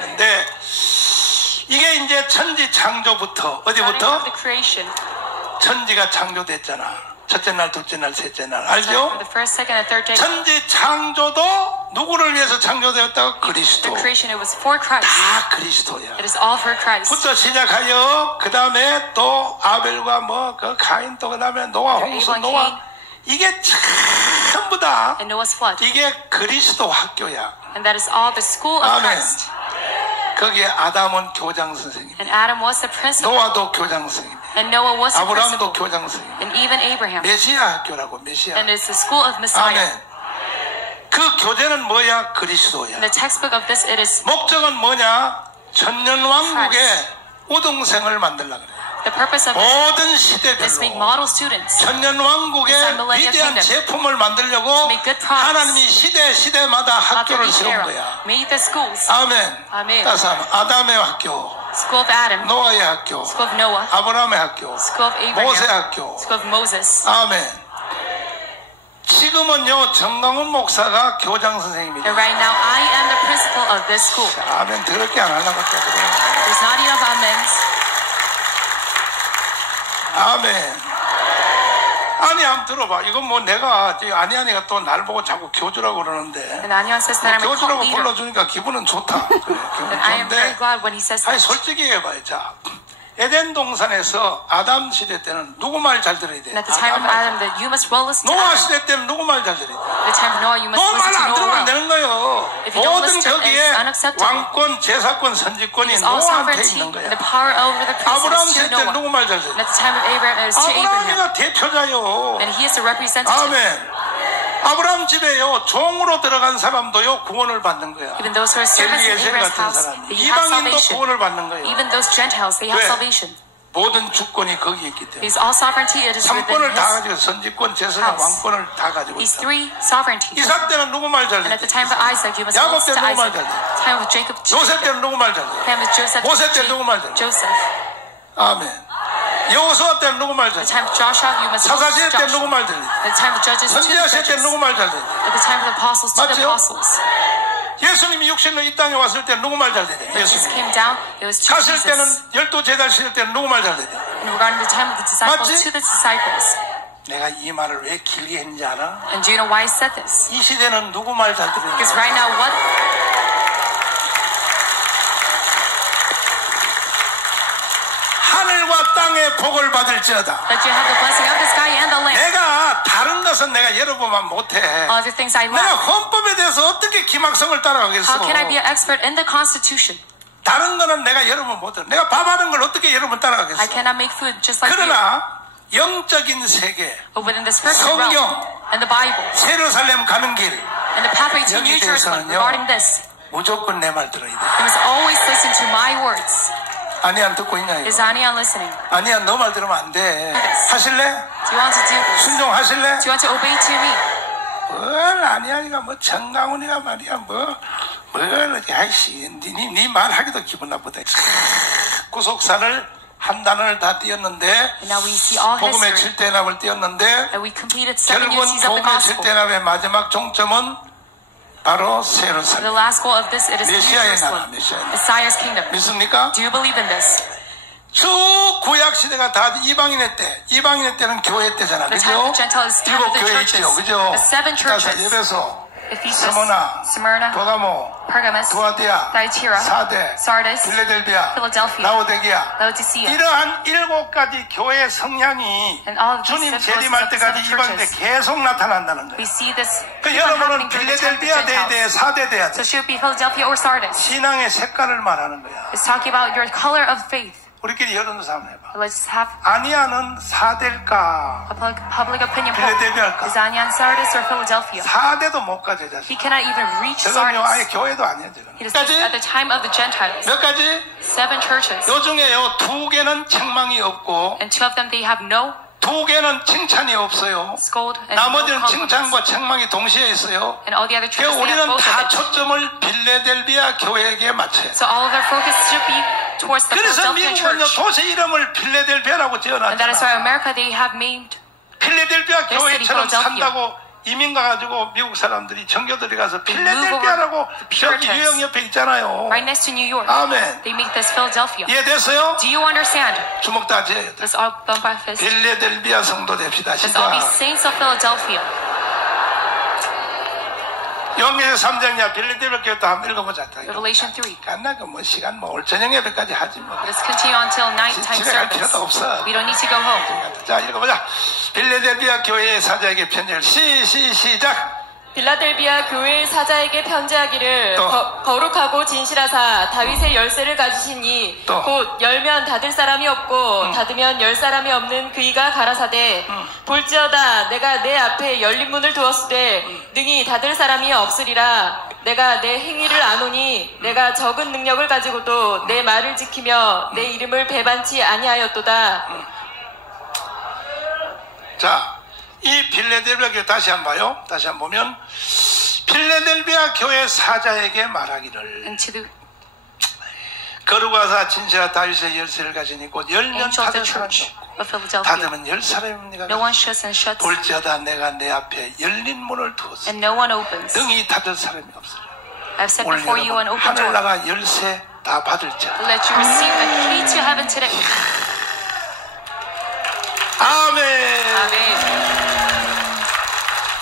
근데 이게 이제 천지 창조부터 Starting 어디부터? from the creation, 천지가 창조됐잖아. 첫째 날, 둘째 날, 셋째 날. from 알죠? the first, second, and third day, 천지 창조도 누구를 위해서 창조되었다고? 그리스도. the creation, it was for Christ. 다 그리스도야. It is all for Christ. 부터 시작하여 그 다음에 또 아벨과 뭐 그 가인 또 그 다음에 노아 홍수 Abel and 노아 Cain. 이게 전부 다 And Noah's flood. 이게 그리스도 학교야. And that is all the school of 아멘. Christ. 거기에 아담은 교장 선생님, And Adam was the principal. 노아도 교장 선생님, And Noah was the 아브라함도 principal. 교장 선생님. And even Abraham. 메시아 학교라고 메시아. And it's the school of Messiah. 아멘. 그 교재는 뭐야? 그리스도야. And the textbook of this, it is 목적은 뭐냐? 천년왕국의 우등생을 만들라 그래. the purpose of it 모든 is to make 시대별로 model students. 천년왕국의 millennial 위대한 kingdom. 제품을 만들려고 make good products. 하나님이 시대마다 After 학교를 each 세운 era, 거야. made the schools. 아멘. 아멘. 따라서 하면 아담의 학교, School of Adam, 노아의 학교, school of Noah, 아브라함의 학교, school of Abraham, 모세 학교. school of Moses. 아멘. 지금은요 정강훈 목사가 교장 선생님이다. And right now, I am the principal of this school. 아멘. 더럽게 안 하려고 했다 그래. There's not enough amens. 아멘. 아니 한번 들어봐. 이건 뭐 내가 아니가 또 날 보고 자꾸 교주라고 그러는데 And Anian says that I'm a cult 교주라고 leader. 불러주니까 기분은 좋다. 그래, 기분은 And I am very 좋은데 glad when he says 아니 that. 솔직히 해봐요. 자 에덴 동산에서 아담 시대 때는 누구 말 잘 들어야 돼? And at the time of Adam, that you must well listen to 노아 Adam. 시대 때는 누구 말 잘 들어야 돼? At the time of Noah, you must 노아 listen 말 to 안 Noah 들으면 안 well. 되는 거예요. If you don't 모든 listen, 거기에 it's unacceptable. 왕권, 제사권, 선지권이 It's all 노아한테 sovereignty 있는 and 거야. the power over the 아브라함 princess 시대 to 때는 Noah. 누구 말 잘 들어야 And 돼? at the time of Abraham, it is to Abraham. 아브라함이가 대표자요. And he is the representative. 아멘. 아브라함 집에요 종으로 들어간 사람도요 구원을 받는 거야. Even those who are servants in 엘리에셀 Abraham's 같은 house, 사람, they have 이방인도 salvation. 구원을 받는 거예요. Even those Gentiles, they have 왜? salvation. 모든 주권이 거기에 있기 때문에. He's all sovereignty, it is within 삼권을 다 his. 가지고 선지권, 제사장, house. 왕권을 다 가지고 These 있다. three sovereignties. 이삭 때는 누구 말 잘 And 듣지? at the time of Isaac, you must 야곱 listen to 때는 누구 말 Isaac. 잘 듣지? Time of Jacob, 요셉 때는 누구 말 잘 듣지? time of Joseph, 모세 때는 누구 말 잘 듣지? Joseph. 아멘. 여호수아 때는 누구 말 잘 At the 듣지? time of Joshua, you must listen 사사시대 to 때는 누구 Joshua. 말 잘 듣지? At the time of Judges, to the 선지자 시대 때는 judges. 누구 말 잘 듣지? At the time of the apostles, to the 맞죠? apostles. 예수님이 육신으로 이 땅에 왔을 때는 누구 말 잘 듣지? When Jesus 예수님. came down, it was to 갔을 때는 Jesus. 열두 제자 시대 때는 누구 말 잘 듣지? And regarding the time of the disciples, 맞지? to the disciples. 내가 이 말을 왜 길게 했는지 알아? And do you know why I said this? 이 시대는 누구 말 잘 들으니까? Because right now, what 땅의 복을 받을지어다. That you have the blessing of the sky and the land. 내가 다른 것은 내가 여러분만 못해. All the things I lack. 내가 헌법에 대해서 어떻게 기막성을 따라가겠어? How can I be an expert in the Constitution? 다른 거는 내가 여러분 못해. 내가 밥 하는 걸 어떻게 여러분 따라가겠어? I cannot make food just like you. 그러나 영적인 세계, But within the spiritual realm and the Bible 예루살렘 가는 길 and the pathway to New Jerusalem regarding this, 무조건 내 말 들어야 돼. you must always listen to my words. 아니야 듣고 있냐? Is Anian listening? 아니야 너 말 들으면 안 돼. 하실래? Do you want to do this? 순종하실래? Do you want to obey to me? 뭘 아니야니가 뭐 정강훈이가 말이야 뭘 아이씨 네 말하기도 기분 나쁘다. 구속사를 한 단원을 다 띄었는데 복음의 7대납을 띄었는데 결국은 복음의 7대납의 마지막 종점은 바로 예루살렘 메시아의 나라 메시아의 믿습니까? Do you believe in this? 쭉 구약 시대가 다 이방인의 때는 교회 때잖아. 그죠? 7 교회 있죠. 그죠? 에베소, 스무나, 버가모, 두아디아, 사데, 필라델피아, 라오디게아 이러한 7가지 교회의 성향이 주님 재림할 때까지 이방인에 계속 나타난다는 거예요. 그 여러분은 필라델피아 돼야 사대 돼야 돼. 신앙의 색깔을 말하는 거야. It's talking about your color of faith. 우리끼리 여론조사 한번 해봐. Let's have 아니야는 4대일까? public opinion poll. 필라델피아일까? Is Anian Sardis or Philadelphia? 4대도 못 가져. He cannot even reach 저건요 Sardis. 아예 교회도 아니야 저건. He is at the time of the Gentiles. 몇 가지? 7 churches. 요 중에요 2개는 책망이 없고 And 2 of them they have no 2개는 칭찬이 없어요. scold and 나머지는 no 칭찬과 책망이 동시에 있어요. And all the other churches they have 우리는 both 다 of it. 초점을 빌레델비아 교회에게 맞춰요. So all of their focus should be towards the 그래서 Philadelphia 미국은요 church. 도시 이름을 빌레델비아라고 And that is why 지어놨잖아. America they have named 필라델피아 This city, 교회처럼 Philadelphia. 산다고 이민 가가지고 미국 사람들이 정교들이 가서 필라델피아라고 저기 유형 옆에 있잖아요. right next to New York. 아멘. They make this Philadelphia. 이해됐어요? Do you understand? 주먹 다 쥐어야 돼. Let's all bump our fists. 필라델피아 성도 됩시다. Let's all be 시작. saints of Philadelphia. 요한계시록 3장이야. 빌레델비아 교회도 한번 읽어보자. Revelation 3. 간나그 뭐 시간 뭐 올 저녁 예배까지 하지 뭐. Let's continue until nighttime 집에 갈 service. 필요도 없어. We don't need to go home. 자 읽어보자. 빌레델비아 교회의 사자에게 편지를 시작. 빌라델비아 교회의 사자에게 편지하기를 거룩하고 진실하사 다윗의 열쇠를 가지신 이 곧 열면 닫을 사람이 없고 닫으면 열 사람이 없는 그이가 가라사대 볼지어다 내가 내 앞에 열린 문을 두었으되 능히 닫을 사람이 없으리라. 내가 내 행위를 아노니 내가 적은 능력을 가지고도 내 말을 지키며 내 이름을 배반치 아니하였도다. 자, 이 빌레델비아 교회 다시 한번 봐요. 다시 한번 보면 빌레델비아 교회 사자에게 말하기를 거룩하사 진실한 다윗의 열쇠를 가지니 곧 열면 닫을 사람이 없고 닫으면 열 사람입니다. 볼지어다 내가 내 앞에 열린 문을 두었으니 능히 닫을 사람이 없으리라. 오늘 여러분 하늘나라 열쇠 다 받을 자. 아멘.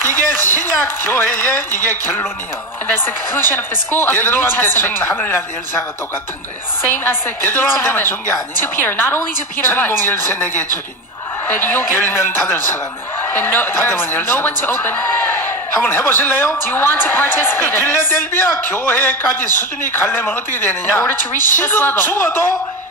이게 신약 교회의 이게 결론이요. And that's the conclusion of the school of the New 베드로한테 준 Testament. 하늘나라 열쇠가 똑같은 거야. Same as the key to 베드로한테만 heaven 준 게 아니에요. to Peter. Not only to Peter, but 천국 열쇠 내게 주리니 that you'll get 열면 닫을 사람이 there's no one to open. 한번 해보실래요? Do you want to participate in this? 빌레델비아 교회까지 수준이 가려면 어떻게 되느냐? In order to reach this 지금 level, 죽어도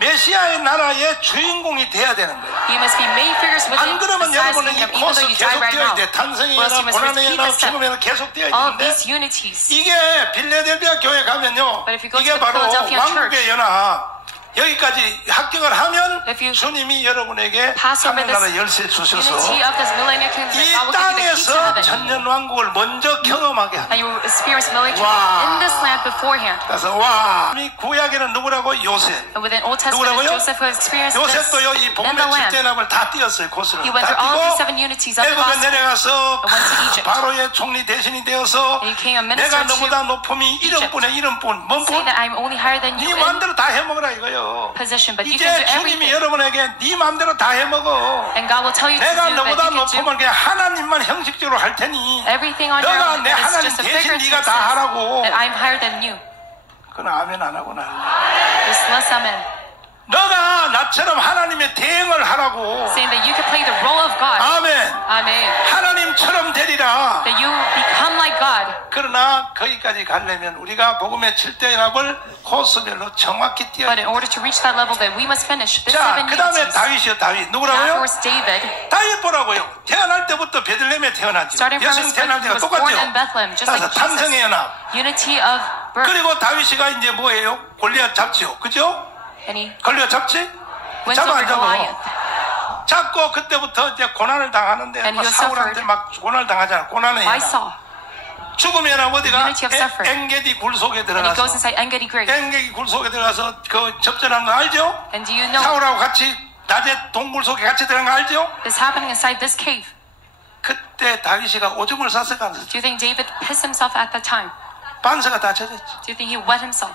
메시아의 나라의 주인공이 돼야 되는 거예요. you must be main figures 안 within 그러면 the 여러분은 이 kingdom, even 코스 though you die 계속 right 뛰어야 now. 돼. Or else 탄생이나 you must 고난이나 repeat the 죽음이나 계속 뛰어야 all of 되는데 these unities. 이게 빌레델비아 교회 가면요. But if you go to 이게 the 바로 Philadelphia 왕국의 연합. 여기까지 합격을 하면 If you 주님이 여러분에게 pass over this 하늘나라 열쇠 주셔서 unity of this millennial kingdom, 이 God will give you the key to 땅에서 heaven. 천년왕국을 먼저 경험하게 합니다. And you will experience millennial Wow. kingdom in this land beforehand. 그래서 와, 이 구약에는 누구라고? 요셉. And within Old Testament, 누구라고요? Joseph who experienced this 요셉도요 이 in 복음의 the land. 칠대납을 다 띄었어요. 고스를 He went 다 through all of 띄고 the 7 unities of the 애굽에 gospel. 내려가서 And went to Egypt. 바로의 총리 대신이 되어서 And he became a minister 내가 너보다 높음이 이름뿐에 이름뿐 뭔 Say 뿐? that I'm only higher than 네 you in 마음대로 다 해먹으라 이거요. position, but you 이제 can do 주님이 everything. 여러분에게 네 마음대로 다 해먹어. And God will tell you to 내가 do that 너보다 you can do 높으면 그냥 하나님만 형식적으로 할 테니 everything on your 너가 own. 내 It's 하나님 just a 대신 figurative 네가 다 sense 하라고. that I'm higher than you. 그건 아멘 안 하고 나. Just less amen. 너가 나처럼 하나님의 대응을 하라고. Saying that you can play the role of God. 아멘. Amen. 하나님처럼 되리라. That you become like God. 그러나 거기까지 가려면 우리가 복음의 7대 연합을 코스별로 정확히 뛰어야 But in order to reach that level, that we must finish the 자, 7 그 다음에 unities. 다윗이요. 다윗 누구라고요? Afterwards, David. 다윗 보라고요. 태어날 때부터 베들레헴에 태어나죠. 예수님 태어날 때가 똑같죠. 그래서 탄생의 연합. Unity of birth. 그리고 다윗이가 이제 뭐예요? 골리앗 잡죠. 그죠? 골리앗 잡지? 잡아 안 잡아? 잡고 그때부터 이제 고난을 당하는데 막 사울한테 막 고난을 당하잖아. 고난의 연합. 죽음의 연합 어디가? 엔게디 굴 속에 들어가서 엔게디 굴 속에 들어가서 그 접전한 거 알죠? 사울하고 같이 낮에 동굴 속에 같이 들어간 거 알죠? This happening inside this cave. 그때 다윗이가 오줌을 쌌을까 안 쌌을까? Do you think David pissed himself at that time? 반스가 다 젖었지. Do you think he wet himself?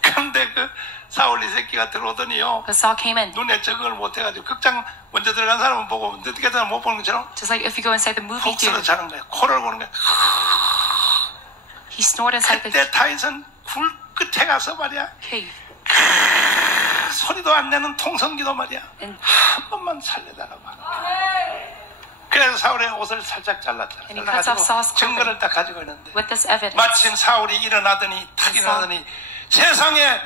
근데 그 사울 이 새끼가 들어오더니요. Saul came in. 눈에 적응을 못해가지고 극장 먼저 들어간 사람은 보고 늦게 들어가면 못 보는 것처럼. Just like if you go inside the movie theater. 자는 거야. 코를 고는 거야. He snorted inside the cave. 그때 다윗은 굴 끝에 가서 말이야. Cave. 소리도 안 내는 통성기도 말이야. 한 번만 살려달라고 하는. 그래서 사울의 옷을 살짝 잘랐잖아. 증거를 딱 가지고 있는데 마침 사울이 일어나더니 탁 일어나더니 세상에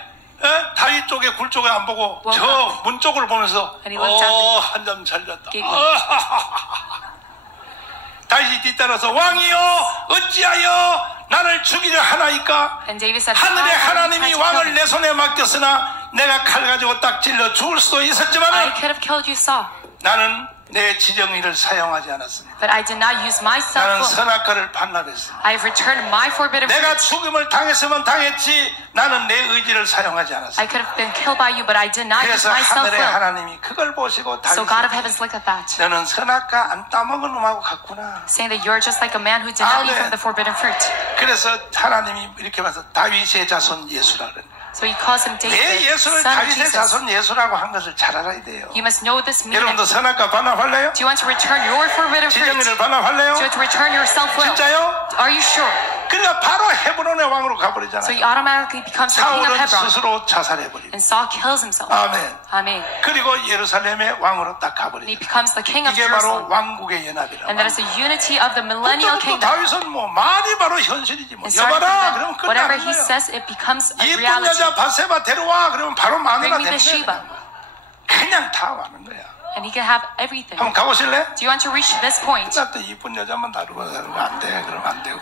다윗 쪽에 굴 쪽에 안 보고 저 문 쪽을 보면서 한 점 잘렸다. 다윗이 뒤따라서 왕이여 어찌하여 나를 죽이려 하나이까? 하늘의 하나님이 왕을 내 손에 맡겼으나 내가 칼 가지고 딱 찔러 죽을 수도 있었지만 나는 내 지정의를 사용하지 않았습니다. But I did not use my 나는 self-will. 선악과를 반납했습니다. I have returned my forbidden 내가 fruit. 죽음을 당했으면 당했지 나는 내 의지를 사용하지 않았습니다. I could have been killed by you, but I did not use 그래서 my 하늘의 self-will. 하나님이 그걸 보시고 So God of 다윗에게 heavens looked at that, 너는 선악과 안 따먹은 놈하고 같구나. saying that you're just like a man who did not eat from the forbidden fruit. 그래서 하나님이 이렇게 봐서 다윗의 자손 예수라 그러는 거예요. So he calls him David, 왜 예수를 son of 다윗의 Jesus. 자손 예수라고 한 것을 잘 알아야 돼요. You must know this meaning. 여러분도 선악과 반납할래요? Do you want to return your forbidden fruit? 지정의를 반납할래요? Do you want to return your self-will? 진짜요? Are you sure? 그러니까 바로 헤브론의 왕으로 가버리잖아요. So he automatically becomes the king of 사울은 Hebron. 스스로 자살해버리고. And Saul kills himself. 아멘. Amen. 그리고 예루살렘의 왕으로 딱 가버리죠. And he becomes the king of 이게 바로 Jerusalem. 왕국의 연합이라. And that is the unity of the millennial 그때부터 kingdom. 다윗은 뭐 말이 바로 현실이지 뭐. And starting from 여봐라 then, 그러면 whatever 끝나는 he 거예요. says, it becomes a 이쁜 reality. 여자 바세바 데려와 그러면 바로 마누라 Bring me 되는 Bathsheba. 거야. 그냥 다 와는 거야. And he can have everything. 한번 가보실래? Do you want to reach this point? 또 이쁜 여자만 다루고 사는 거 안 돼. 그러면 안 되고.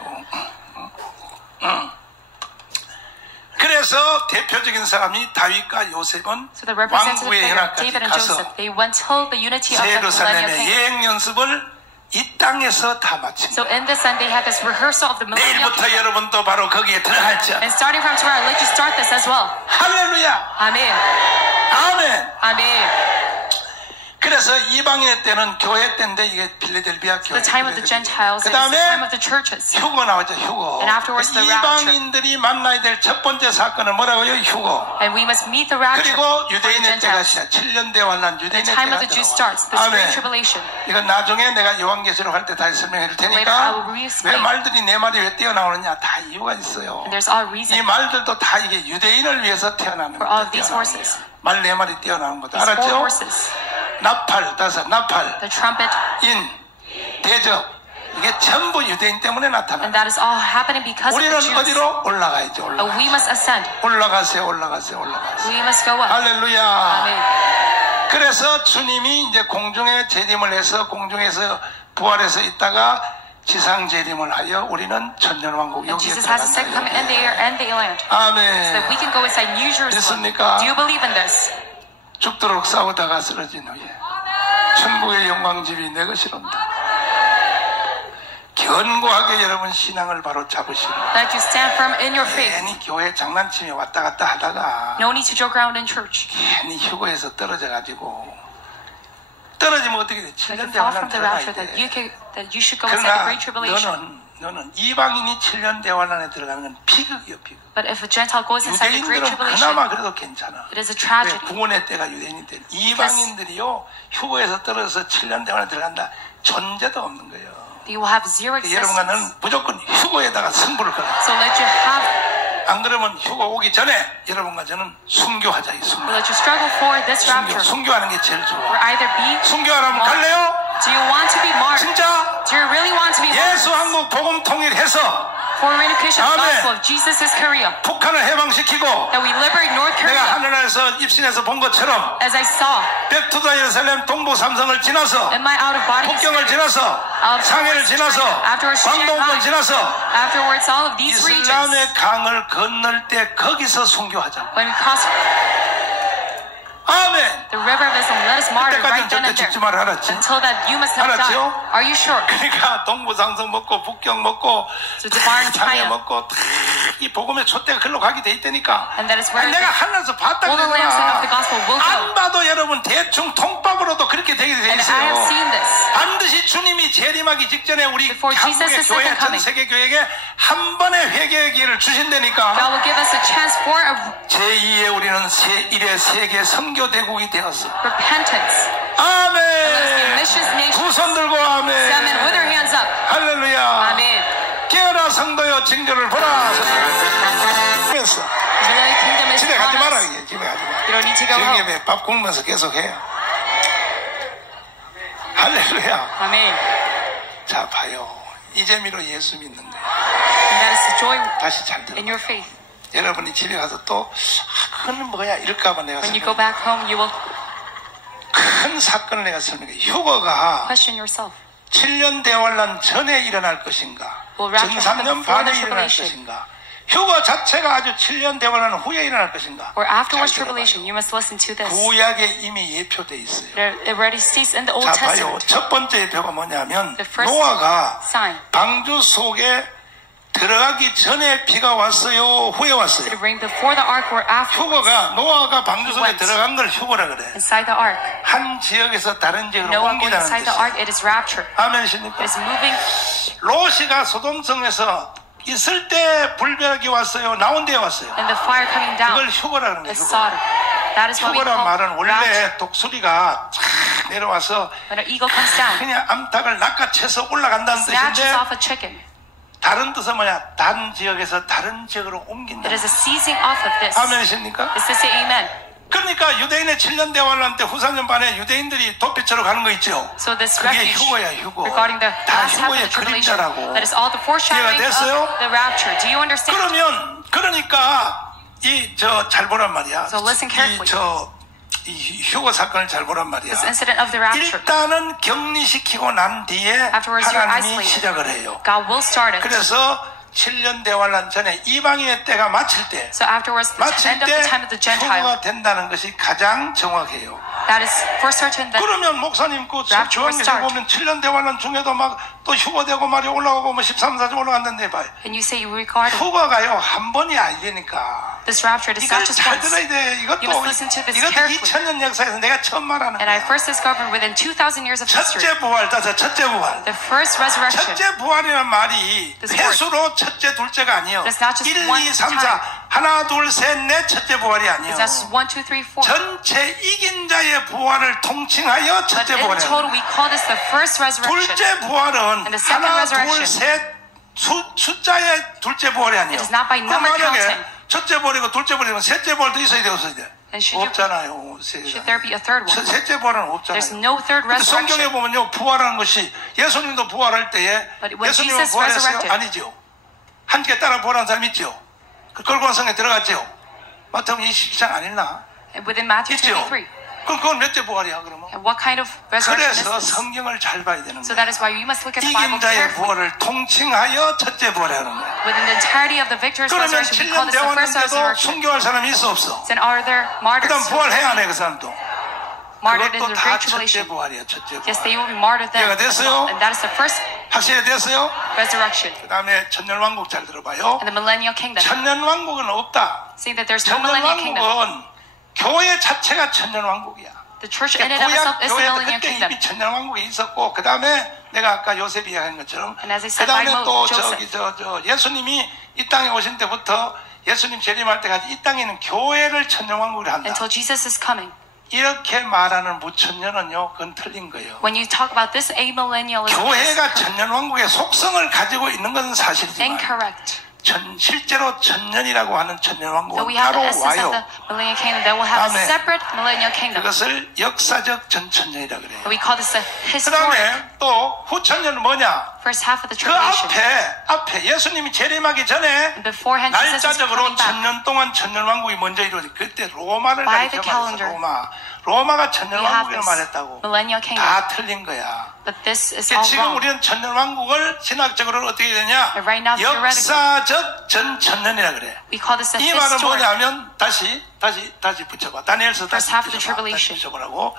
그래서 대표적인 사람이 다윗과 요셉은 So the representatives 왕국의 there, 연합까지 David and 가서 Joseph, they went till the unity of the millennial 예루살렘의 kingdom. 예행 연습을 이 땅에서 다 마칩니다. So in this end, they had this rehearsal of the millennial 내일부터 kingdom. 여러분도 바로 거기에 들어갈죠. And starting from tomorrow, I'd like to start this as well. 할렐루야. Amen. 아멘. Amen. 그래서 이방인의 때는 교회 때인데 이게 필라델피아 교회. The time of the Gentiles, 그 it was the time 다음에 of the churches. 휴거 나오죠. 휴거. And afterwards the rapture. 이방인들이 만나야 될 첫 번째 사건은 뭐라고요? 휴거. And we must meet the rapture. 그리고 유대인의 때가 Gentiles. 시작. 7년 대환란 The 유대인의 time 때가 of the Jews 들어와. starts, the great tribulation. 이건 나중에 내가 요한계시록 할 때 다시 설명해 줄 Later I 테니까 will 왜 re-explain. 말들이 내 말이 왜 뛰어나오느냐 다 이유가 있어요. And there's all 이 reason 말들도 다 이게 유대인을 위해서 태어나는 for all of these horses. 말 네 마리 뛰어나오는 거다. These four 알았죠? horses. 나팔, 다섯, 나팔, The trumpet. 인, 대적 이게 전부 유대인 때문에 나타나. And that is all happening because of 우리는 the Jews. 어디로 올라가야죠? But we must ascend. 올라가세요, 올라가세요, 올라가세요. We must go up. 할렐루야. Amen. 그래서 주님이 이제 공중에 재림을 해서 공중에서 부활해서 있다가 지상 재림을 하여 우리는 천년왕국 And 여기에 Jesus has a second coming in the air and the land. So that we 아멘. can go inside New Jerusalem. 믿습니까? Do you believe in this? 죽도록 싸우다가 쓰러진 후에 천국의 영광집이 내 것이란다. 견고하게 여러분 신앙을 바로 잡으시고 That you stand firm in your faith. 괜히 교회 장난치며 왔다 갔다 하다가 No need to joke around in church. 괜히 휴거에서 떨어져가지고 떨어지면 어떻게 돼? That 7년 you fall from 대환란 the 들어가야 rapture, 돼. that you should go inside the 그러나 great tribulation. 너는 이방인이 7년 대환란에 들어가는 건 비극이요, 비극. But if a Gentile goes inside the great 유대인들은 tribulation, 그나마 그래도 괜찮아. it is a 왜 tragedy. 구원의 때가 유대인인데 이방인들이요 휴거에서 떨어져서 7년 대환에 들어간다 존재도 없는 거예요. You will have zero 여러분과는 existence. 무조건 휴거에다가 승부를 걸어. So let you have 안 그러면 휴가 오기 전에 여러분과 저는 순교하자. 이 순교. Let you struggle for this rapture. 순교하는 게 제일 좋아. Or either be 순교하라면 갈래요? Do you want to be martyred? 진짜? Do you really want to be martyred? 예수 한국 복음 통일해서 For reunification of the gospel of Jesus' Korea. 북한을 해방시키고 That we liberate North Korea. 내가 하늘에서 입신에서 본 것처럼 As I saw. 백투더 예루살렘 동부 삼성을 지나서 In my out of body 북경을 지나서 상해를 지나서 광동을 지나서 afterwards all of these regions. 이슬람의 강을 건널 때 거기서 순교하자. When we cross 아멘. The river of Islam, let us martyr right then and there. Until that, you must not die. Are you sure? 그러니까 동부상성 먹고 북경 먹고 상해 먹고 이 복음의 촛대가 글로 가게 돼 있다니까. 내가 하늘에서 봤다 그러잖아. 안 봐도 여러분 대충 통밥으로도 그렇게 되게 돼 있어요. 반드시 주님이 재림하기 직전에 우리 한국의 교회 전 세계 교회에게 한 번의 회개의 기회를 주신다니까. 제2의 우리는 제1의 세계 선교대국이 되었어. 아멘. 두 손 들고 아멘. 할렐루야. 아멘. 깨어라 성도여 징조를 보라. 하면서 집에 가지 마라. 이게 집에 가지 마. 집에 밥 굶으면서 계속 해요. 할렐루야. 아멘. 자 봐요. 이 재미로 예수 믿는 거예요. 다시 잘 들어. 여러분이 집에 가서 또 그건 뭐야 이럴까봐 내가 큰 사건을 내가 설명해. 휴거가 7년 대환란 전에 일어날 것인가 정상년 반에 일어날 것인가 휴거 자체가 아주 7년 대환란 후에 일어날 것인가 구약에 이미 예표되어 있어요. 자 봐요. 첫 번째 예표가 뭐냐면 노아가 방주 속에 들어가기 전에 비가 왔어요? 후에 왔어요? 휴거가 노아가 방주 속에 들어간 걸 휴거라 그래. 한 지역에서 다른 지역으로 옮기다는 뜻이에요. 아멘이십니까? 롯이가 소돔성에서 있을 때 불벽이 왔어요? 나온 뒤에 왔어요? 그걸 휴거라 그러는 거예요. 휴거란 말은 원래 독수리가 쫙 내려와서 그냥 암탉을 낚아채서 올라간다는 뜻인데 다른 뜻은 뭐냐? 다른 지역에서 다른 지역으로 옮긴다. 아멘이십니까? 그러니까 유대인의 7년 대환란 때 후사년 반에 유대인들이 도피처로 가는 거 있죠? 그게 휴거야, 휴거. 다 휴거의 그림자라고. 이해가 됐어요? 그러면 그러니까 잘 보란 말이야. 이 휴거 사건을 잘 보란 말이야. 일단은 격리시키고 난 뒤에 하나님이 시작을 해요. 그래서 7년 대환란 전에 이방인의 때가 마칠 때 휴거가 된다는 것이 가장 정확해요. 그러면 목사님 그 주한계시록 보면 7년 대환란 중에도 막 또 휴거되고 말이 올라가고 뭐 13, 14주 올라간다는데 봐요. 휴거가요 한 번이 아니니까 이걸 잘 들어야 돼. 이것도 2000년 역사에서 내가 처음 말하는 거야. 첫째 부활. 첫째 부활이라는 말이 회수로 첫째 둘째가 아니에요. 1, 2, 3, 4 하나 둘 셋 넷 첫째 부활이 아니에요. 전체 이긴 자의 부활을 통칭하여 첫째 부활이에요. 둘째 부활은 하나 둘 셋 숫자의 둘째 부활이 아니에요. 그럼 만약에 첫째 부활이고 둘째 부활이면 셋째 부활도 있어야 돼 없어야 돼? 없잖아요. 셋째 부활은 없잖아요. 근데 성경에 보면요 부활하는 것이 예수님도 부활할 때에 예수님은 부활했어요? 아니죠. 함께 따라 부활한 사람 있죠. 그 걸고나성에 들어갔죠. 마태복음 22장 안 읽나? 있죠. 그럼 그건 몇째 부활이야 그러면? 그래서 성경을 잘 봐야 되는 거야. 이긴 자의 부활을 통칭하여 첫째 부활이라는 거야. 그러면 7년 대환인데도 순교할 사람이 있어 없어? 그 다음 부활해야 안 해 그 사람도? 그것도 다 첫째 부활이야. 첫째 부활. 이해가 됐어요? 확실히 됐어요? 그 다음에 천년왕국 잘 들어봐요. 천년왕국은 없다. 천년왕국은 교회 자체가 천년왕국이야. 구약 교회도 그때 이미 천년왕국이 있었고 그 다음에 내가 아까 요셉이 이야기한 것처럼 그 다음에 또 예수님이 이 땅에 오신 때부터 예수님 재림할 때까지 이 땅에는 교회를 천년왕국을 한다. 이렇게 말하는 무천년은요 그건 틀린 거예요. 교회가 천년왕국의 속성을 가지고 있는 것은 사실이지만 실제로 천년이라고 하는 천년왕국은 따로 와요. 그것을 역사적 전천년이라 그래요. 그 다음에 또 후천년은 뭐냐? 그 앞에 예수님이 재림하기 전에 날짜적으로 천년 동안 천년왕국이 먼저 이루어지. 그때 로마를 가리켜 로마가 천년왕국을 말했다고. 다 틀린 거야. 지금 우리는 천년왕국을 신학적으로 어떻게 되냐? 역사적 전천년이라 그래. 이 말은 뭐냐면 다시 붙여봐. 다니엘서 다시 붙여보라고.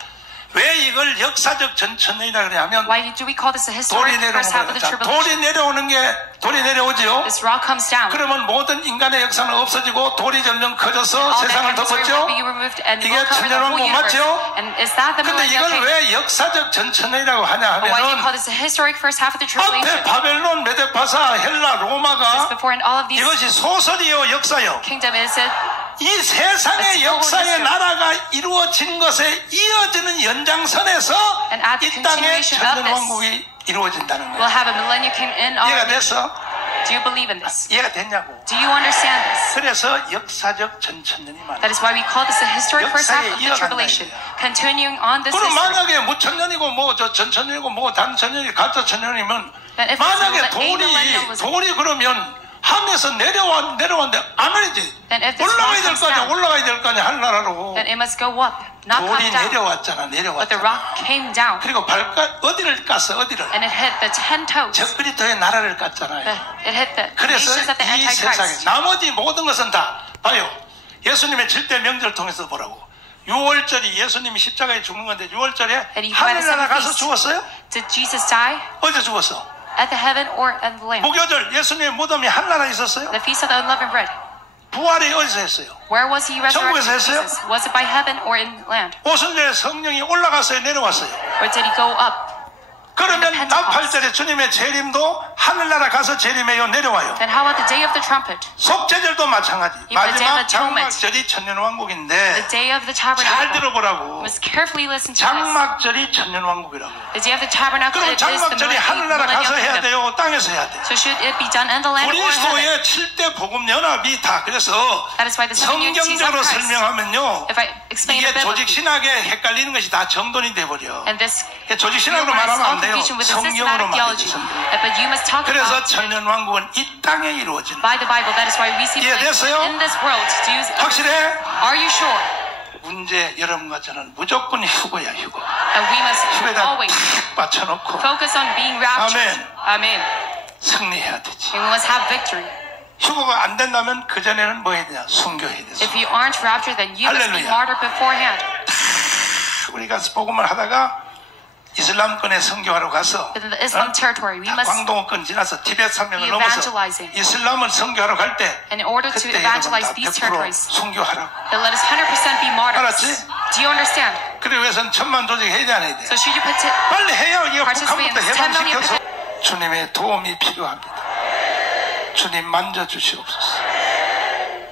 왜 이걸 역사적 전천년이라 그러냐면 돌이 내려오는 게 돌이 내려오지요. 그러면 모든 인간의 역사는 없어지고 돌이 점점 커져서 세상을 덮었죠. 이게 천년왕국 맞죠? 근데 이걸 왜 역사적 전천년이라고 하냐 하면은 앞에 바벨론, 메데파사, 헬라, 로마가 이것이 소설이요 역사요. 이 세상의 역사의 나라가 이루어진 것에 이어지는 연장선에서 이 땅의 천년왕국이 이루어진다는 거예요. 이해가 됐어? Do you believe in this? 이해가 됐냐고. Do you understand this? 그래서 역사적 전천년이 말이야. That is why we call this the historic first half of the tribulation. Continuing on this 그럼 history. 만약에 무천년이고 뭐 저 전천년이고 뭐 단천년이 가짜 천년이면 만약에 돌이 그러면 하늘에서 내려왔는데 안 오르지. 올라가야 될 거 아니야. 올라가야 될 거 아니야. 하늘나라로. Then it must go up, not come 돌이 down. 내려왔잖아. But the rock came down. 그리고 어디를 깠어? 어디를? And it hit the 10 toes. 적그리스도의 나라를 깠잖아요. It hit the 그래서 nations of the 이 세상에 Antichrist. 나머지 모든 것은 다 봐요. 예수님의 7대 명절을 통해서 보라고. 6월절이 예수님이 십자가에 죽는 건데 6월절에 하늘나라 가서 죽었어요? Did Jesus die? 어디 죽었어? At the heaven or at the land? 무교절 예수님의 무덤이 하늘나라에 있었어요? The feast of the unleavened bread. 부활이 어디서 했어요? Where was he resurrected? 천국에서 했어요? Jesus? Was it by heaven or in land? 오순절에 성령이 올라갔어요? 내려왔어요? Or did he go up? 그러면 나팔절에 주님의 재림도 하늘나라 가서 재림해요? 내려와요? Then how about the day of the trumpet? 속죄절도 마찬가지. Even the day of 마지막 atonement. 장막절이 천년왕국인데 The day of the 잘 tabernacle. 들어보라고. Must carefully listen to this. 장막절이 천년왕국이라고. The day of the tabernacle 그럼 is the 장막절이 하늘나라 가서 millennial 해야 kingdom. 돼요? 땅에서 해야 돼요? So should it be done in the land or in heaven? 그리스도의 7대 복음연합이 다 그래서 That is why the seven unity of 성경적으로 Christ. 설명하면요 If I explain 이게 it 조직 biblically, 신학에 헷갈리는 것이 다 정돈이 돼버려. and this 조직 신학으로 말하면 안 돼요. confusion with the 성경으로 systematic 말해야 theology. 돼. But you must talk 그래서 about 천년왕국은 이 땅에 이루어지는. by the Bible. That is why we see 이해됐어요? in this world. Do you, 확실해? are you sure? 문제 여러분과 저는 무조건 휴거야 휴거. And we must 휴거에다 always 탁 받쳐놓고 focus on being raptured. 아멘. Amen. 승리해야 되지. And we must have victory. 휴거가 안 된다면 그 전에는 뭐 해야 되냐? 순교해야 돼. If you aren't raptured, then you must be martyred beforehand. 우리가 복음을 하다가 이슬람권에 선교하러 가서 Within the Islam territory, we must 광동어권 지나서 티벳 산맥을 be 넘어서 evangelizing. 이슬람을 선교하러 갈 때 And in order to 그때 evangelize 여러분 다 these 100% territories, 선교하라고. then let us 100% be martyrs. 알았지? Do you understand? 그래 위해서는 1000만 조직 해야 돼 안 해야 돼? So should you put 빨리 해야 이거 participate 북한부터 in 10 million 해방시켜서 주님의 도움이 필요합니다. 주님 만져주시옵소서.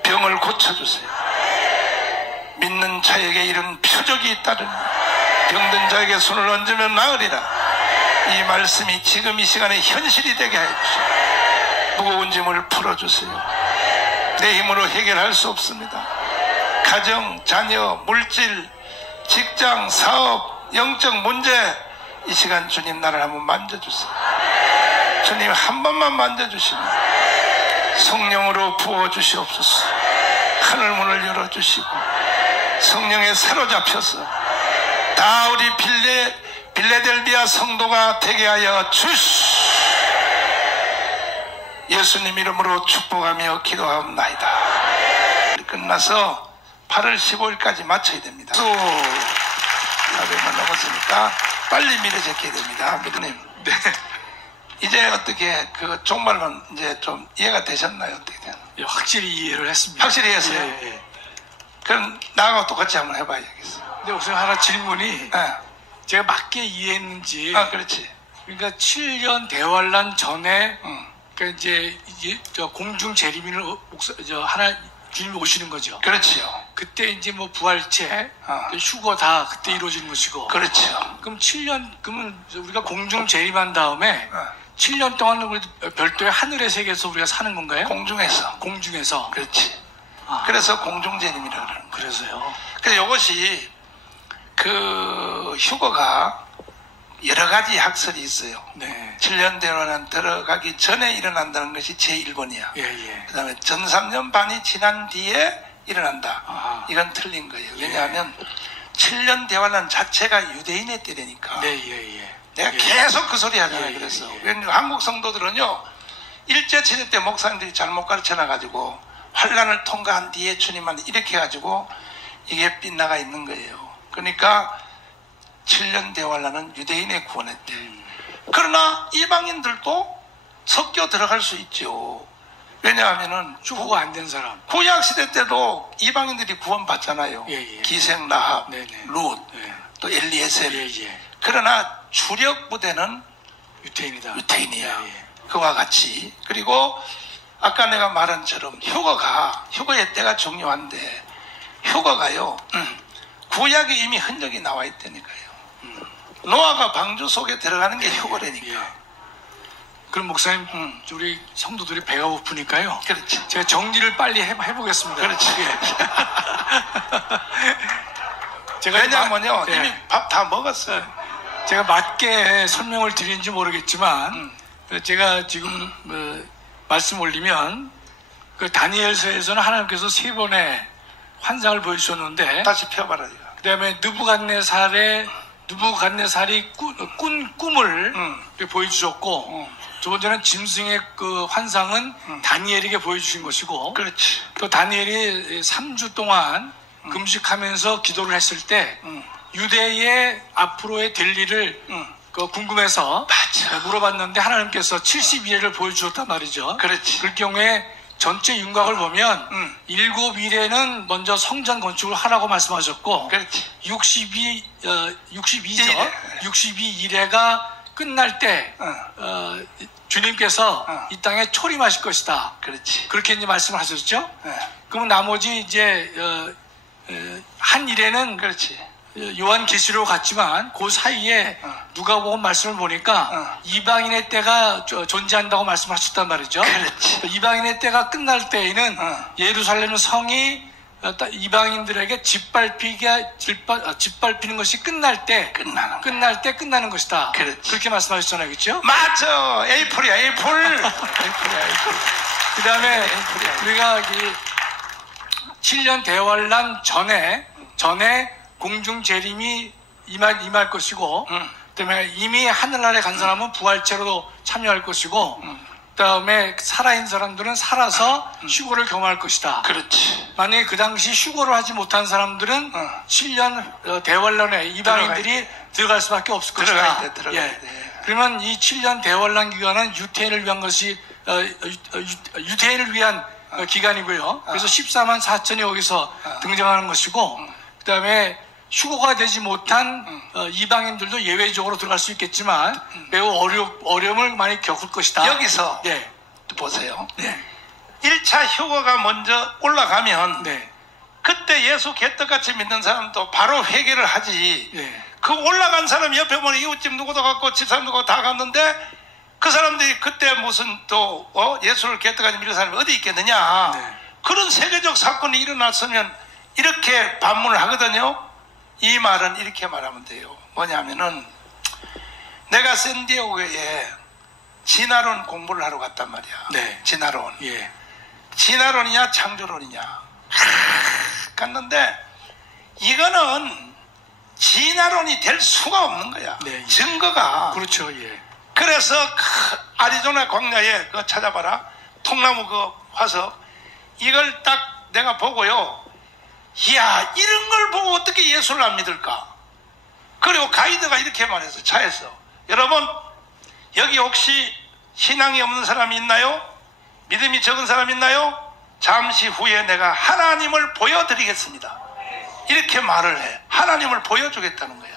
병을 고쳐주세요. 믿는 자에게 이런 표적이 있다는 병든 자에게 손을 얹으면 나으리라. 이 말씀이 지금 이 시간에 현실이 되게 해주시오. 무거운 짐을 풀어주세요. 내 힘으로 해결할 수 없습니다. 가정, 자녀, 물질, 직장, 사업, 영적 문제 이 시간 주님 나를 한번 만져주세요. 주님 한 번만 만져주시면 성령으로 부어주시옵소서. 하늘문을 열어주시고 성령에 사로잡혀서 다 우리 빌레델비아 성도가 되게 하여 주시. 예수님 이름으로 축복하며 기도하옵나이다. 끝나서 8월 15일까지 마쳐야 됩니다. 또 400만 넘었으니까 빨리 미래 제껴야 됩니다. 믿으님. 네. 이제 어떻게 그 종말론 이제 좀 이해가 되셨나요? 어떻게 되나요? 예, 확실히 이해를 했습니다. 확실히 했어요? 예, 예. 그럼 나하고 똑같이 한번 해봐야겠어. 근데 우선 하나 질문이 제가 맞게 이해했는지. 그렇지. 그러니까 7년 대환란 전에 그러니까 이제 저 공중 재림인을 하나 주님이 오시는 거죠. 그렇지요. 그때 이제 뭐 부활체, 휴거 다 그때 이루어지는 것이고. 그렇죠. 그럼 7년 그러면 우리가 공중 재림한 다음에 7년 동안 우리 별도의 하늘의 세계에서 우리가 사는 건가요? 공중에서. 공중에서. 그렇지. 그래서 공중재림이라고 그러는 거예요. 그래서요. 그래서 이것이 그 휴거가 여러 가지 학설이 있어요. 네. 7년 대원란 들어가기 전에 일어난다는 것이 제1번이야. 예, 예. 그 다음에 전 3년 반이 지난 뒤에 일어난다. 아하. 이건 틀린 거예요. 왜냐하면 7년 대환란 자체가 유대인의 때라니까. 네, 예, 예. 내가 예. 계속 그 소리 하잖아요. 예, 그래서 예, 예. 한국 성도들은요, 일제치료 때 목사님들이 잘못 가르쳐놔가지고 환란을 통과한 뒤에 주님만 이렇게 해가지고 이게 빗나가 있는 거예요. 그러니까 7년 대환란은 유대인의 구원했대. 그러나 이방인들도 섞여 들어갈 수 있죠. 왜냐하면은 휴거가 안 된 사람. 구약 시대 때도 이방인들이 구원받잖아요. 예, 예. 기생 라합, 네네. 룻, 예. 또 엘리에셀. 예, 예. 그러나 주력 부대는 유태인이다. 유태인이야. 예, 예. 그와 같이. 그리고 아까 내가 말한 처럼 휴거의 때가 중요한데 휴거가요. 구약에 이미 흔적이 나와 있다니까요. 노아가 방주 속에 들어가는 게 휴거라니까. 예. 그럼 목사님, 우리 성도들이 배가 고프니까요. 그렇지. 제가 정리를 빨리 해보겠습니다. 그렇지. 예. 제가 왜냐면요, 예. 이미 밥 다 먹었어요. 제가 맞게 설명을 드리는지 모르겠지만, 제가 지금 말씀 올리면, 그 다니엘서에서는 하나님께서 3번의 환상을 보여주셨는데, 다시 펴봐라, 이거. 그 다음에 느부갓네살이 꾼 꿈을 보여주셨고, 두 번째는 짐승의 그 환상은 다니엘에게 보여주신 것이고, 그렇지. 또 다니엘이 3주 동안 금식하면서 기도를 했을 때 유대의 앞으로의 될 일을 궁금해서 맞아. 물어봤는데 하나님께서 72일을 보여주셨단 말이죠. 그렇지. 그럴 경우에 전체 윤곽을 보면 7일에는 먼저 성전 건축을 하라고 말씀하셨고, 그렇지. 62일에가 끝날 때 주님께서 이 땅에 초림하실 것이다. 그렇지. 그렇게 이제 말씀을 하셨죠. 네. 그러면 나머지 이제 한 일에는 그렇지. 요한계시록 같지만 그 사이에 누가복음 말씀을 보니까 이방인의 때가 존재한다고 말씀하셨단 말이죠. 그렇지. 이방인의 때가 끝날 때에는 예루살렘 성이 이방인들에게 짓밟히는 것이 끝날 때 끝나는 것이다. 그렇지. 그렇게 말씀하셨잖아요, 그렇죠? 맞아. 에이플이야, 에이플. 그 다음에 우리가 7년 대환란 전에 공중 재림이 임할 것이고, 그다음에 이미 하늘나라에 간 사람은 부활체로 참여할 것이고, 그다음에 살아있는 사람들은 살아서 휴거를 경험할 것이다. 그렇지. 만약에 그 당시 휴거를 하지 못한 사람들은 7년 대환란에 이방인들이 들어갈 수밖에 없을 것이다. 들어가야 돼. 그러면 이 7년 대환란 기간은 유태인을 위한 것이 유태인을 위한 기간이고요. 그래서 14만 4천이 여기서 등장하는 것이고, 그 다음에 휴거가 되지 못한 이방인들도 예외적으로 들어갈 수 있겠지만 매우 어려움을 많이 겪을 것이다. 여기서 네. 보세요. 네. 1차 휴거가 먼저 올라가면 네. 그때 예수 개떡같이 믿는 사람도 바로 회개를 하지. 네. 그 올라간 사람 옆에 보면 이웃집 누구도 갔고 집사람 누구도 다 갔는데 그 사람들이 그때 무슨 또 예수를 개떡같이 믿는 사람이 어디 있겠느냐. 네. 그런 세계적 사건이 일어났으면 이렇게 반문을 하거든요. 이 말은 이렇게 말하면 돼요. 뭐냐면은 내가 샌디에고에 진화론 공부를 하러 갔단 말이야. 네. 진화론. 예. 진화론이냐 창조론이냐 갔는데 이거는 진화론이 될 수가 없는 거야. 네. 증거가. 그렇죠. 예. 그래서 아리조나 광야에 그거 찾아봐라. 통나무 그 화석 이걸 딱 내가 보고요. 이야, 이런 걸 보고 어떻게 예수를 안 믿을까? 그리고 가이드가 이렇게 말했어, 차에서. 여러분, 여기 혹시 신앙이 없는 사람이 있나요? 믿음이 적은 사람 있나요? 잠시 후에 내가 하나님을 보여드리겠습니다. 이렇게 말을 해. 하나님을 보여주겠다는 거야.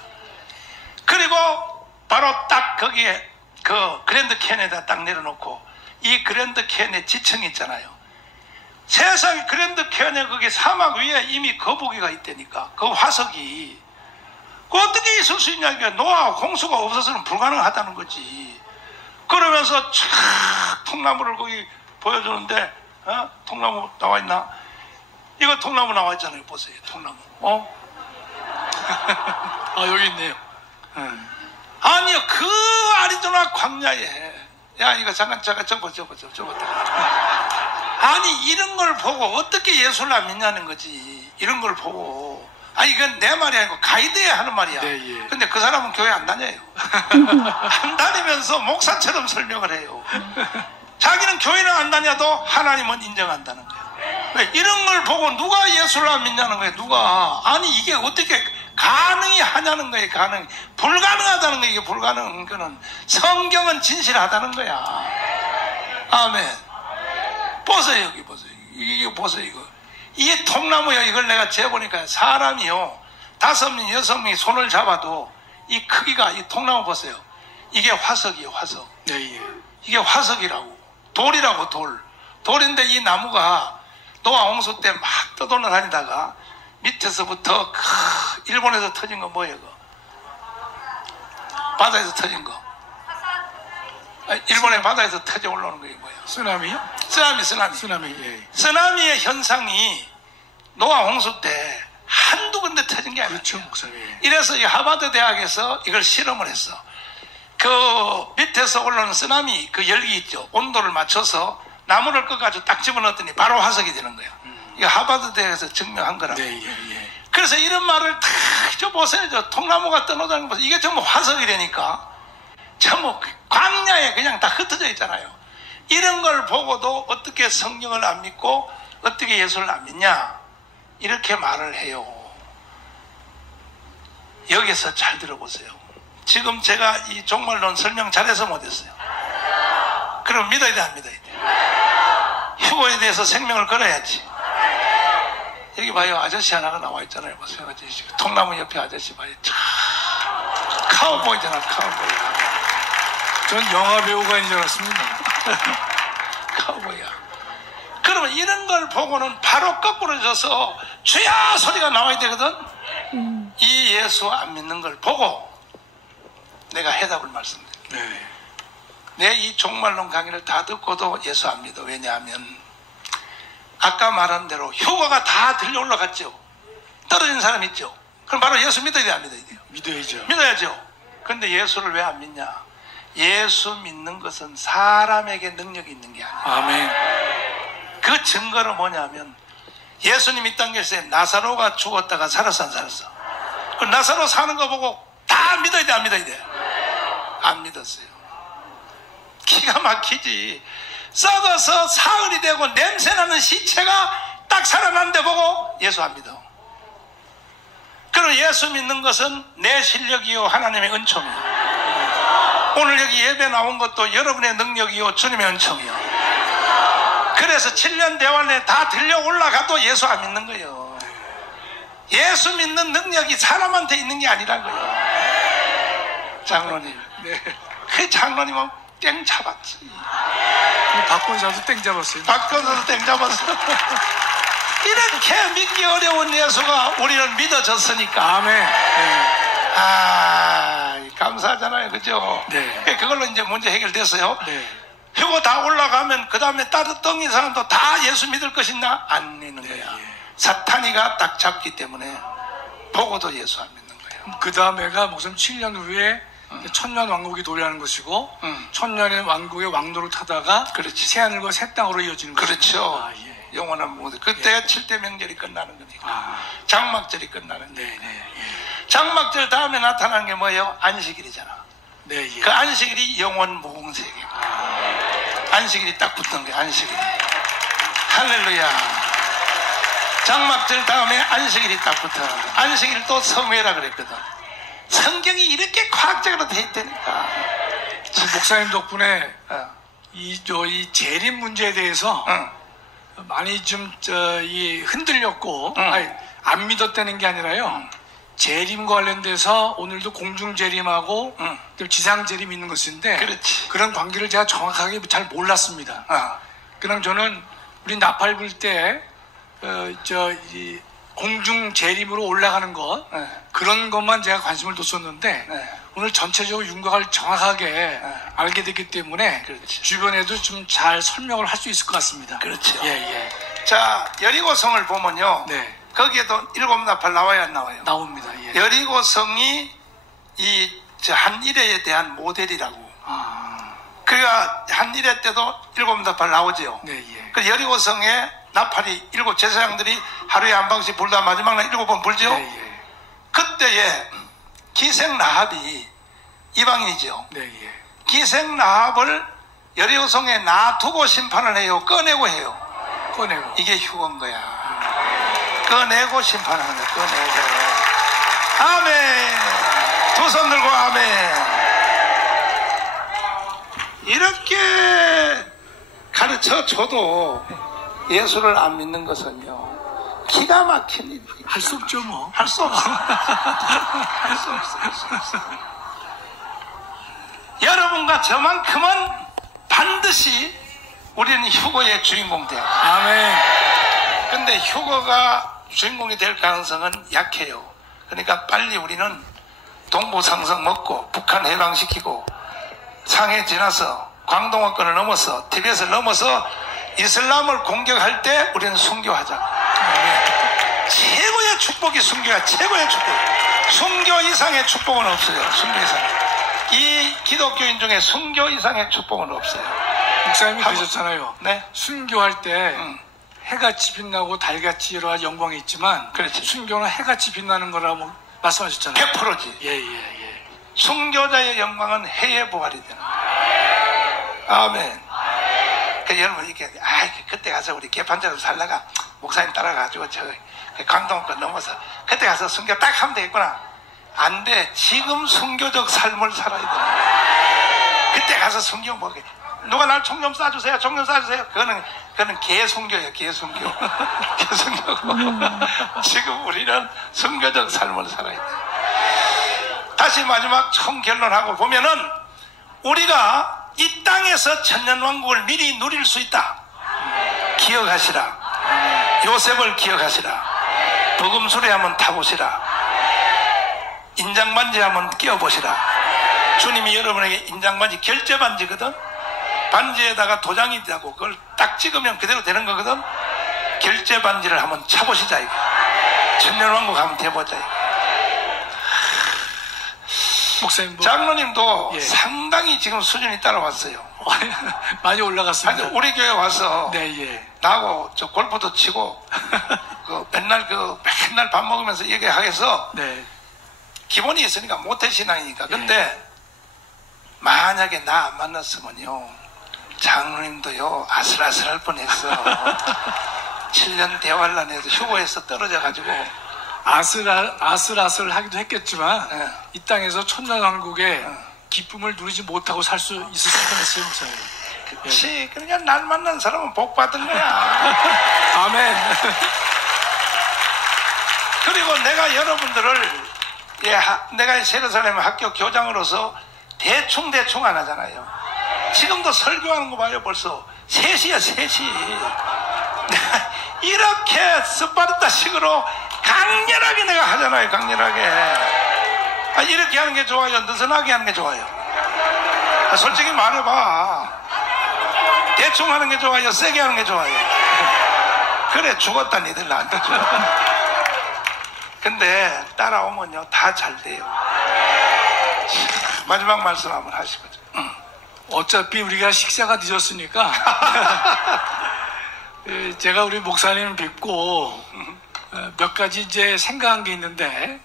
그리고 바로 딱 거기에 그 그랜드 캔에다 딱 내려놓고 이 그랜드 캔의 지층이 있잖아요. 세상에 그랜드 캔에 거기 사막 위에 이미 거북이가 있다니까. 그 화석이. 그 어떻게 있을 수 있냐. 노아와 홍수가 없어서는 불가능하다는 거지. 그러면서 촥 통나무를 거기 보여주는데, 통나무 나와 있나? 이거 통나무 나와 있잖아요. 보세요. 통나무. 여기 있네요. 아니요, 그 아리조나 광야에, 야, 이거 잠깐 접어. 아니, 이런 걸 보고 어떻게 예수를 안 믿냐는 거지. 이런 걸 보고. 아니, 이건 내 말이 아니고 가이드야 하는 말이야. 네, 예. 근데 그 사람은 교회 안 다녀요. 안 다니면서 목사처럼 설명을 해요. 자기는 교회는 안 다녀도 하나님은 인정한다는 거야. 이런 걸 보고 누가 예수를 안 믿냐는 거야. 누가. 아니, 이게 어떻게 가능이 하냐는 거예요. 불가능하다는 거예요. 이게 불가능한 거는. 성경은 진실하다는 거야. 아멘. 보세요. 여기 보세요. 이거 보세요. 이게 통나무야. 이걸 내가 재보니까 사람이요, 5명, 6명이 손을 잡아도 이 크기가, 이 통나무 보세요. 이게 화석이에요. 화석. 네, 예. 이게 화석이라고. 돌이라고. 돌인데 이 나무가 노아 홍수 때 막 떠돌아다니다가 밑에서부터 일본에서 터진 거 뭐예요? 바다에서 터진 거. 일본의 바다에서 터져 올라오는 게 뭐예요? 쓰나미요? 쓰나미. 예. 쓰나미의 현상이 노아 홍수 때 한두 군데 터진 게 아니에요. 그렇죠, 목사님. 이래서 이 하버드 대학에서 이걸 실험을 했어. 그 밑에서 올라오는 쓰나미 그 열기 있죠. 온도를 맞춰서 나무를 꺼가지고 딱 집어넣었더니 바로 화석이 되는 거예요. 이거 하버드 대학에서 증명한 거라고. 네, 예. 그래서 이런 말을 다 보세요. 저 통나무가 떠나다니는 거 보세요. 이게 전부 화석이 되니까 전부 광야에 그냥 다 흩어져 있잖아요. 이런 걸 보고도 어떻게 성경을 안 믿고 어떻게 예수를 안 믿냐, 이렇게 말을 해요. 여기서 잘 들어보세요. 지금 제가 이 종말론 설명 잘해서 못했어요. 그럼 믿어야 돼, 안 믿어야 돼? 휴거에 대해서 생명을 걸어야지. 여기 봐요. 아저씨 하나가 나와 있잖아요. 보세요. 통나무 옆에 아저씨 봐요. 카우보이잖아, 카우보이. 전 영화 배우가 인줄 알았습니다. 카우보이야. 그러면 이런 걸 보고는 바로 거꾸로 져서 주야 소리가 나와야 되거든. 이 예수 안 믿는 걸 보고 내가 해답을 말씀드릴게요. 네. 내 이 종말론 강의를 다 듣고도 예수 안 믿어. 왜냐하면 아까 말한 대로 효과가 다 들려 올라갔죠. 떨어진 사람 있죠. 그럼 바로 예수 믿어야 돼, 안 믿어야 돼요? 믿어야죠. 믿어야죠. 그런데 예수를 왜 안 믿냐? 예수 믿는 것은 사람에게 능력이 있는 게 아니에요. 아멘. 그 증거는 뭐냐면 예수님 이 땅에서 나사로가 죽었다가 살았어, 안 살았어? 그 나사로 사는 거 보고 다 믿어야 돼, 안 믿어야 돼? 안 믿었어요. 기가 막히지. 썩어서 사흘이 되고 냄새나는 시체가 딱 살아난데 보고 예수 안 믿어. 그럼 예수 믿는 것은 내 실력이요 하나님의 은총이요. 오늘 여기 예배 나온 것도 여러분의 능력이요 주님의 은총이요. 그래서 7년 대환에 다 들려 올라가도 예수 안 믿는 거예요. 예수 믿는 능력이 사람한테 있는 게 아니라고요. 장로님. 네. 그 장로님은 땡 잡았지. 박권사도 땡 잡았어요. 박권사도 땡 잡았어. 이렇게 믿기 어려운 예수가 우리는 믿어졌으니까. 아멘. 네. 감사하잖아요. 그죠? 네. 그걸로 이제 문제 해결됐어요. 네. 휴고 다 올라가면 그 다음에 다른 덩이 사람도 다 예수 믿을 것이냐? 안 믿는 거야. 예. 사탄이가 딱 잡기 때문에 보고도 예수 안 믿는 거예요. 그 다음에가 목사님 7년 후에 천년 왕국이 도래하는 것이고 천년의 왕국의 왕도를 타다가 그렇지. 새하늘과 새 땅으로 이어지는 것이죠. 그렇죠. 예. 영원한 무대. 그때가 7대 명절이 끝나는 거니까. 장막절이 끝나는 거니까. 장막절 다음에 나타나는 게 뭐예요? 안식일이잖아. 네, 예. 그 안식일이 영원 무궁세계. 안식일이 딱 붙는 거야. 안식일이. 할렐루야. 장막절 다음에 안식일이 딱 붙어. 안식일 또 성회라 그랬거든. 성경이 이렇게 과학적으로 돼 있다니까. 목사님 덕분에 이 재림 문제에 대해서 많이 좀 흔들렸고 안 믿었다는 게 아니라요. 재림과 관련돼서 오늘도 공중 재림하고 지상 재림이 있는 것인데 그렇지. 그런 관계를 제가 정확하게 잘 몰랐습니다. 그럼 저는 우리 나팔 불 때 공중 재림으로 올라가는 것 그런 것만 제가 관심을 뒀었는데 오늘 전체적으로 윤곽을 정확하게 알게 됐기 때문에 그렇지. 주변에도 좀 잘 설명을 할 수 있을 것 같습니다. 그렇죠. 예, 예. 자, 여리고성을 보면요. 네. 거기에도 일곱 나팔 나와야 안 나와요? 나옵니다. 예. 여리고성이 이 한일회에 대한 모델이라고. 그러니까 한일회 때도 일곱 나팔 나오죠. 네, 예. 그 여리고성에 나팔이 일곱 제사장들이 하루에 한 방씩 불다 마지막 날 7번 불죠. 네, 예. 그때에 기생라합이 이방인이죠. 네, 예. 기생라합을 여리고성에 놔두고 심판을 해요. 꺼내고 해요. 꺼내고. 이게 휴거인 거야. 꺼내고 심판하는 거야. 꺼내고. 아멘. 두 손 들고 아멘. 이렇게 가르쳐 줘도 예수를 안 믿는 것은요, 기가 막힌 일이에요. 할 수 없죠, 뭐. 할 수 없어. 할 수 없어. 할 수 없어. 여러분과 저만큼은 반드시 우리는 휴거의 주인공 돼요. 아멘. 근데 휴거가 주인공이 될 가능성은 약해요. 그러니까 빨리 우리는 동부상성 먹고 북한 해방시키고 상해 지나서 광동어권을 넘어서 티벳을 넘어서 이슬람을 공격할 때 우리는 순교하자. 최고의 축복이 순교야. 최고의 축복. 순교 이상의 축복은 없어요. 순교 이상. 이 기독교인 중에 순교 이상의 축복은 없어요. 목사님이 그러셨잖아요. 네? 순교할 때 해같이 빛나고 달같이 여러 가지 영광이 있지만 그렇지. 순교는 해같이 빛나는 거라고 말씀하셨잖아요. 100%지. 예, 예, 예. 순교자의 영광은 해의 부활이 되는 거예요. 아멘. 그 여러분 이렇게 그때 가서 우리 개판자로 살다가 목사님 따라가지고 저 강동권 넘어서 그때 가서 순교 딱 하면 되겠구나. 안 돼. 지금 순교적 삶을 살아야 돼. 그때 가서 순교 뭐게 누가 날 총 좀 쏴주세요. 총 좀 쏴주세요. 그거는 개순교예요. 개순교. 개순교고 지금 우리는 순교적 삶을 살아야 돼. 다시 마지막 총 결론하고 보면은 우리가 이 땅에서 천년왕국을 미리 누릴 수 있다. 기억하시라. 요셉을 기억하시라. 복음수레 한번 타보시라. 인장반지 한번 끼워보시라. 주님이 여러분에게 인장반지 결제반지거든. 반지에다가 도장이 되고 그걸 딱 찍으면 그대로 되는 거거든. 결제반지를 한번 차보시자 이거. 천년왕국 한번 돼보자 이거. 목사님 뭐, 장로님도 예. 상당히 지금 수준이 따라왔어요. 많이 올라갔습니다. 아니, 우리 교회 와서 네, 예. 나하고 저 골프도 치고 맨날 밥 먹으면서 얘기하겠어. 네. 기본이 있으니까 모태신앙이니까. 근데 만약에 나 안 만났으면요 장로님도요 아슬아슬할 뻔했어. 7년 대환란에서 휴거에서 떨어져가지고 아슬아슬 하기도 했겠지만 네. 이 땅에서 천년왕국의 기쁨을 누리지 못하고 살 수 있었을 뻔했어요, 목사님. 그렇지. 그러니까 날 만난 사람은 복 받은 거야. 아멘. 그리고 내가 여러분들을 내가 예루살렘 학교 교장으로서 대충 안 하잖아요. 지금도 설교하는 거 봐요. 벌써 3시야 3시. 이렇게 스파르타식으로 강렬하게 내가 하잖아요. 강렬하게. 이렇게 하는 게 좋아요? 느슨하게 하는 게 좋아요? 솔직히 말해봐. 대충 하는 게 좋아요? 세게 하는 게 좋아요? 그래 죽었다 니들 나한테 죽었다. 근데 따라오면요 다 잘 돼요. 마지막 말씀 한번 하시거든요. 어차피 우리가 식사가 늦었으니까 제가 우리 목사님 뵙고 몇 가지 이제 생각한 게 있는데,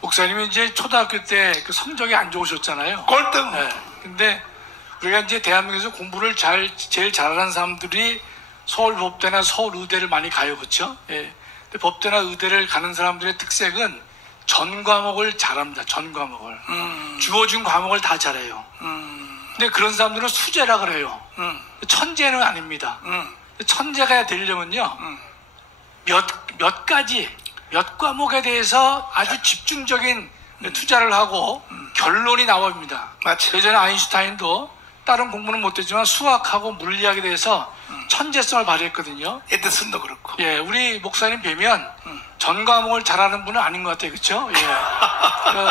목사님이 이제 초등학교 때 그 성적이 안 좋으셨잖아요. 꼴등. 네. 근데 우리가 이제 대한민국에서 공부를 제일 잘하는 사람들이 서울법대나 서울의대를 많이 가요, 그렇죠? 예. 근데 법대나 의대를 가는 사람들의 특색은 전 과목을 잘합니다. 전 과목을. 주어진 과목을 다 잘해요. 근데 그런 사람들은 수재라 그래요. 천재는 아닙니다. 천재가 되려면요 몇 과목에 대해서 아주 집중적인 투자를 하고 결론이 나옵니다. 맞죠. 예전에 아인슈타인도 다른 공부는 못했지만 수학하고 물리학에 대해서 천재성을 발휘했거든요. 에드슨도 그렇고. 예, 우리 목사님 뵈면 전 과목을 잘하는 분은 아닌 것 같아요, 그렇죠? 예.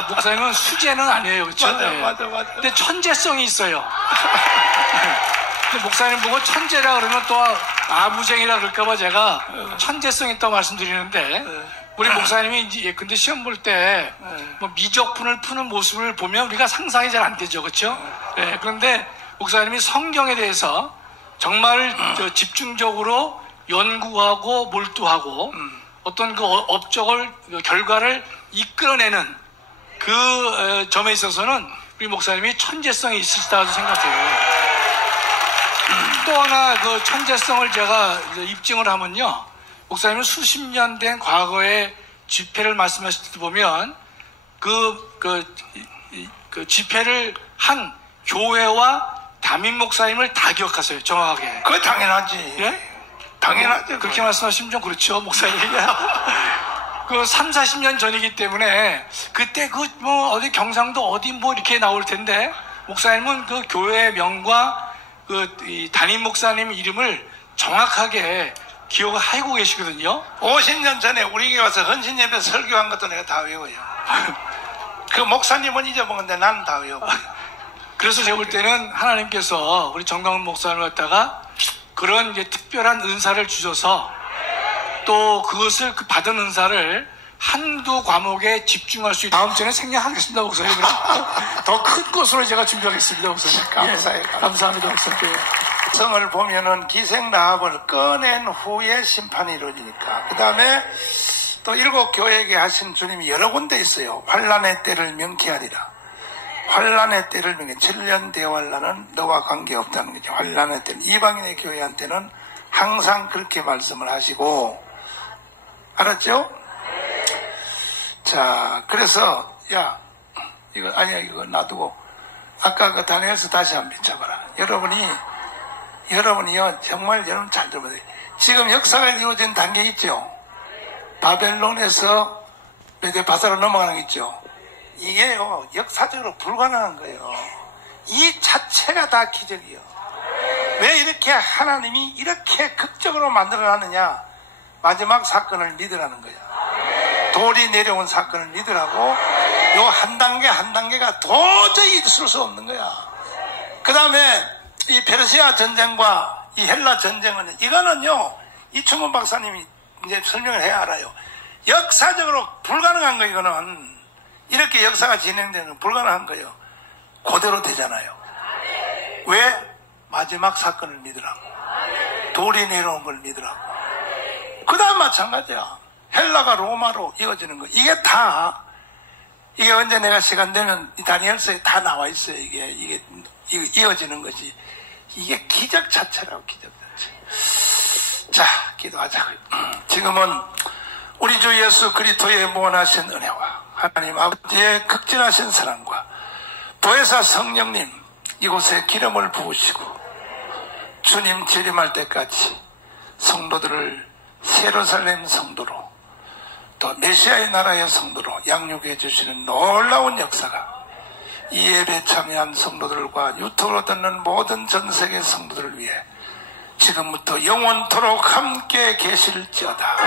목사님은 수재는 아니에요, 그렇죠? 맞아, 예. 맞아. 근데 천재성이 있어요. 근데 목사님 보고 천재라 그러면 또 아부쟁이라 그럴까봐 제가 천재성 있다고 말씀드리는데 우리 목사님이 이제 근데 시험 볼 때 뭐 미적분을 푸는 모습을 보면 우리가 상상이 잘 안 되죠, 그렇죠? 예, 그런데 목사님이 성경에 대해서 정말 집중적으로 연구하고 몰두하고 어떤 그 업적을 결과를 이끌어내는 그 점에 있어서는 우리 목사님이 천재성이 있으시다고 생각해요. 또 하나 그 천재성을 제가 입증을 하면요, 목사님은 수십 년 된 과거의 집회를 말씀하실 때 보면 그 집회를 한 교회와 담임 목사님을 다 기억하세요, 정확하게. 그거 당연하지. 예? 당연하죠. 그렇게 말씀하시면 좀 그렇죠, 목사님. 그 3, 40년 전이기 때문에 그때 그 뭐 어디 경상도 어디 뭐 이렇게 나올 텐데 목사님은 그 교회 명과 이 담임 목사님 이름을 정확하게 기억을 하고 계시거든요. 50년 전에 우리 교회 와서 헌신 예배 설교한 것도 내가 다 외워요. 그 목사님은 잊어먹었는데 나는 다 외워요. 그래서 제가 볼 때는 하나님께서 우리 정강훈 목사님을 갖다가 그런 이제 특별한 은사를 주셔서 또 그것을 그 받은 은사를 한두 과목에 집중할 수 있다. 다음 주에 생략하겠습니다, 목사님. 더 큰 것으로 제가 준비하겠습니다, 목사님. 감사해요. 감사합니다, 목사님. 성을 보면은 기생 라합을 꺼낸 후에 심판이 이루어지니까. 그 다음에 또 7 교회에게 하신 주님이 여러 군데 있어요. 환란의 때를 명쾌하리라. 환란의 때를 명쾌. 7년 대환란은 너와 관계없다는 거죠. 환란의 때는 이방인의 교회한테는 항상 그렇게 말씀을 하시고, 알았죠? 자, 그래서 이거 놔두고 아까 그 다니엘서 다시 한번 비춰봐라. 여러분이요, 정말 여러분 잘 들어보세요. 지금 역사가 이루어진 단계 있죠? 바벨론에서 메데바사로 넘어가는 게 있죠? 이게요, 역사적으로 불가능한 거예요. 이 자체가 다 기적이에요. 왜 이렇게 하나님이 이렇게 극적으로 만들어놨느냐? 마지막 사건을 믿으라는 거예요. 돌이 내려온 사건을 믿으라고. 요 한 단계 한 단계가 도저히 있을 수 없는 거야. 그 다음에 이 페르시아 전쟁과 이 헬라 전쟁은, 이거는요, 이충훈 박사님이 이제 설명을 해야 알아요. 역사적으로 불가능한 거, 이거는. 이렇게 역사가 진행되는 불가능한 거예요. 그대로 되잖아요. 왜? 마지막 사건을 믿으라고. 돌이 내려온 걸 믿으라고. 그 다음 마찬가지야. 헬라가 로마로 이어지는 거. 이게 언제 내가 시간 되면 이 다니엘서에 다 나와 있어요. 이게 이어지는 거지. 이게 기적 자체라고, 기적 자체. 자, 기도하자고요. 지금은 우리 주 예수 그리스도의 무한하신 은혜와 하나님 아버지의 극진하신 사랑과 보혜사 성령님 이곳에 기름을 부으시고 주님 재림할 때까지 성도들을 예루살렘 성도로 또 메시아의 나라의 성도로 양육해 주시는 놀라운 역사가 이 예배에 참여한 성도들과 유튜브로 듣는 모든 전 세계 성도들을 위해 지금부터 영원토록 함께 계실지어다.